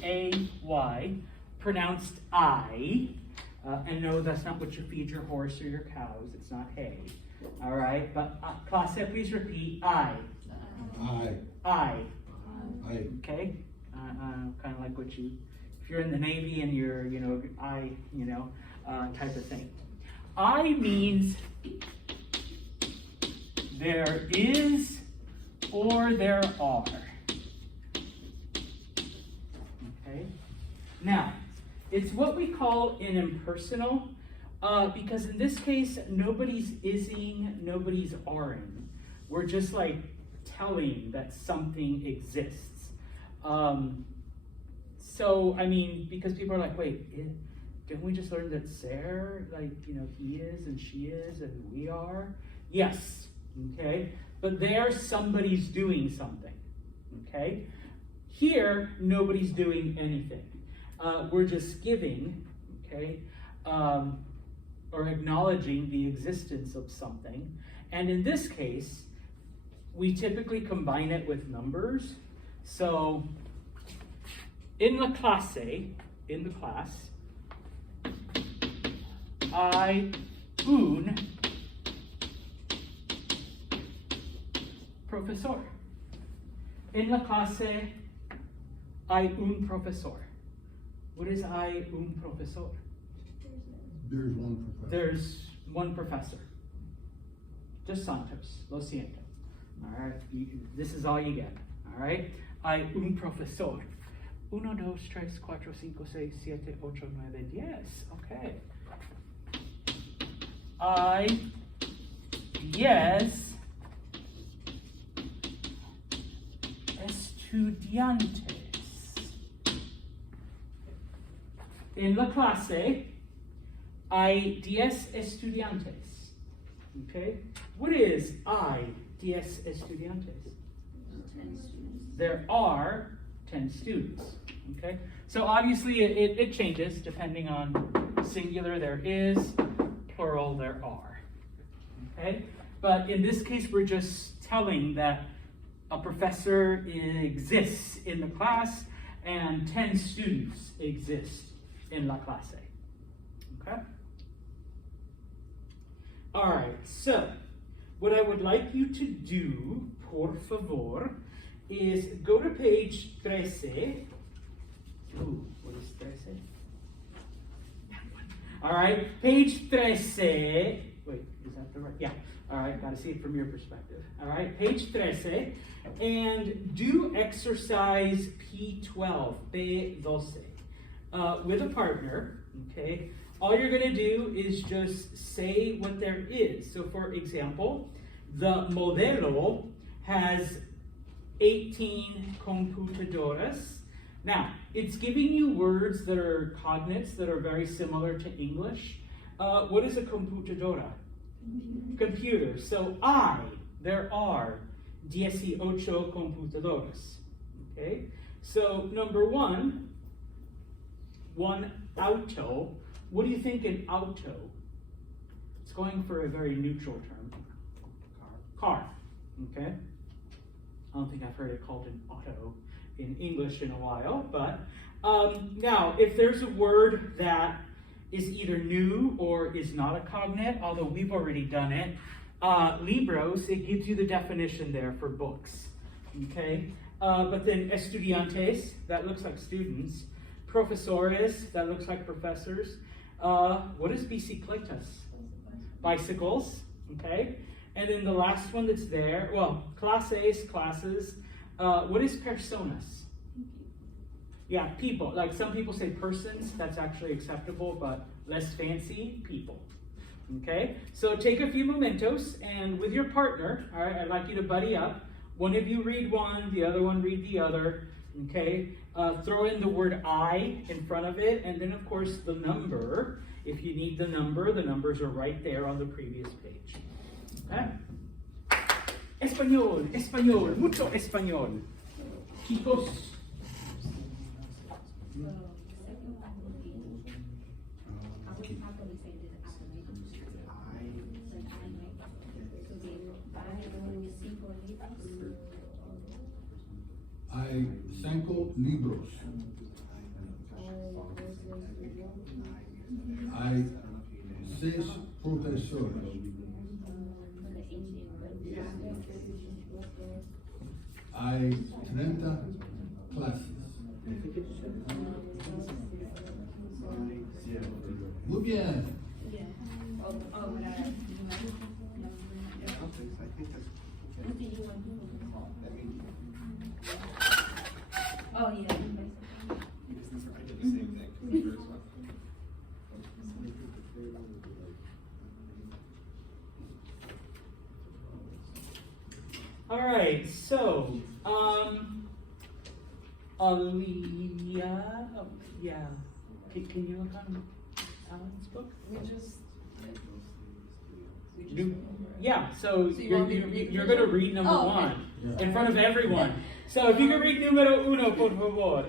Hay, pronounced I. And no, that's not what you feed your horse or your cows. It's not hay. All right, but clase, please repeat. I. Okay. Kind of like what you, if you're in the Navy and you're, type of thing. I means there is or there are. Okay. Now, it's what we call an impersonal, because in this case, nobody's ising, nobody's aring. We're just like telling that something exists. So, I mean, because people are like, wait, didn't we just learn that ser, he is and she is and we are? Yes, okay? But there, somebody's doing something, okay? Here, nobody's doing anything. We're just giving, okay, or acknowledging the existence of something. And in this case, we typically combine it with numbers. So, in the class, hay un profesor. En la clase hay un profesor. What is hay un profesor? There's 1 professor. There's 1 professor. Just Santos. Lo siento. All right. This is all you get. All right. Hay un profesor. 1, 2, 3, 4, 5, 6, 7, 8, 9, 10. Okay. Hay 10 estudiantes. En la clase hay 10 estudiantes. Okay? What is hay 10 estudiantes? 10 students. There are 10 students. Okay? So obviously it changes depending on singular there is, plural there are. Okay? But in this case we're just telling that a professor exists in the class and 10 students exist in la clase. Okay? All right, so what I would like you to do, por favor, is go to page 13. Ooh, what is 13? That one. All right, page 13. Wait, is that the right? Yeah. All right, got to see it from your perspective. All right, page 13. And do exercise P12, P12, with a partner, okay? All you're going to do is just say what there is. So, for example, the modelo has 18 computadoras. Now, it's giving you words that are cognates that are very similar to English. What is a computadora? Computer. So, there are 18 computadoras. Okay? So, number one auto. What do you think an auto? It's going for a very neutral term. Car. Okay? I don't think I've heard it called an auto in English in a while, but now, if there's a word that is either new or is not a cognate, although we've already done it, libros, it gives you the definition there for books. Okay? But then estudiantes, that looks like students. Profesores, that looks like professors. What is bicicletas? Bicycles, okay? And then the last one that's there, well, clases, classes. What is personas? Yeah, people. Like some people say persons, that's actually acceptable, but less fancy, people. Okay? So take a few mementos, and with your partner, all right, I'd like you to buddy up. One of you read one, the other one read the other. Okay? Throw in the word I in front of it, and then, of course, the number. If you need the numbers are right there on the previous page. Okay? Español, español, mucho español. Chicos. Hay 5 libros. Hay 6 profesores. Hay 30 clases. Muy bien. Oh, yeah. I did the same thing for the first one. All right, so, Aaliyah, oh, yeah. Can you look on Alan's book? Yeah, so So you want me to read you're the going to first read number one? Oh, okay. one in front of everyone. So if you can read numero uno, por favor.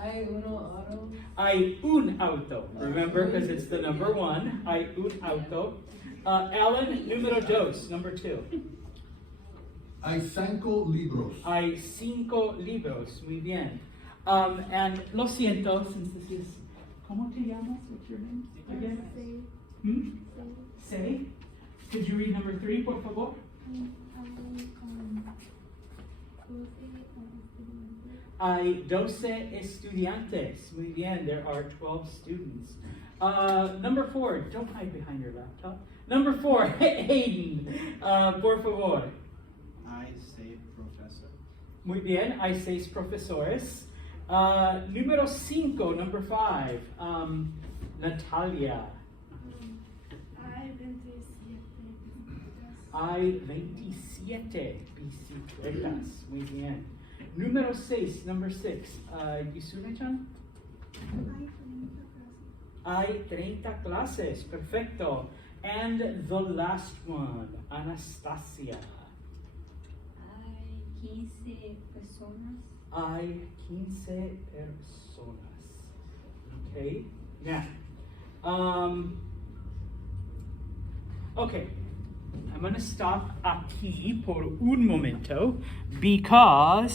Hay uno auto. Hay un auto. Remember, because it's the number one. Hay un auto. Alan, numero dos, number two. Hay 5 libros. Hay 5 libros. Muy bien. And lo siento, since this is. ¿Cómo te llamas? What's your name again? Say. Could you read number 3, por favor? Hay 12 estudiantes. Muy bien, there are 12 students. Number 4, don't hide behind your laptop. Number 4, Hayden, por favor. I say professor. Muy bien, hay 6 profesores. Número 5, number 5, Natalia. Hay 27 bicicletas. Muy bien. Número 6, number 6, Yusune-chan. Hay 30 clases. Perfecto. And the last one, Anastasia. Hay 15 personas. Hay 15 personas. Okay. Now, okay. I'm going to stop aquí por un momento because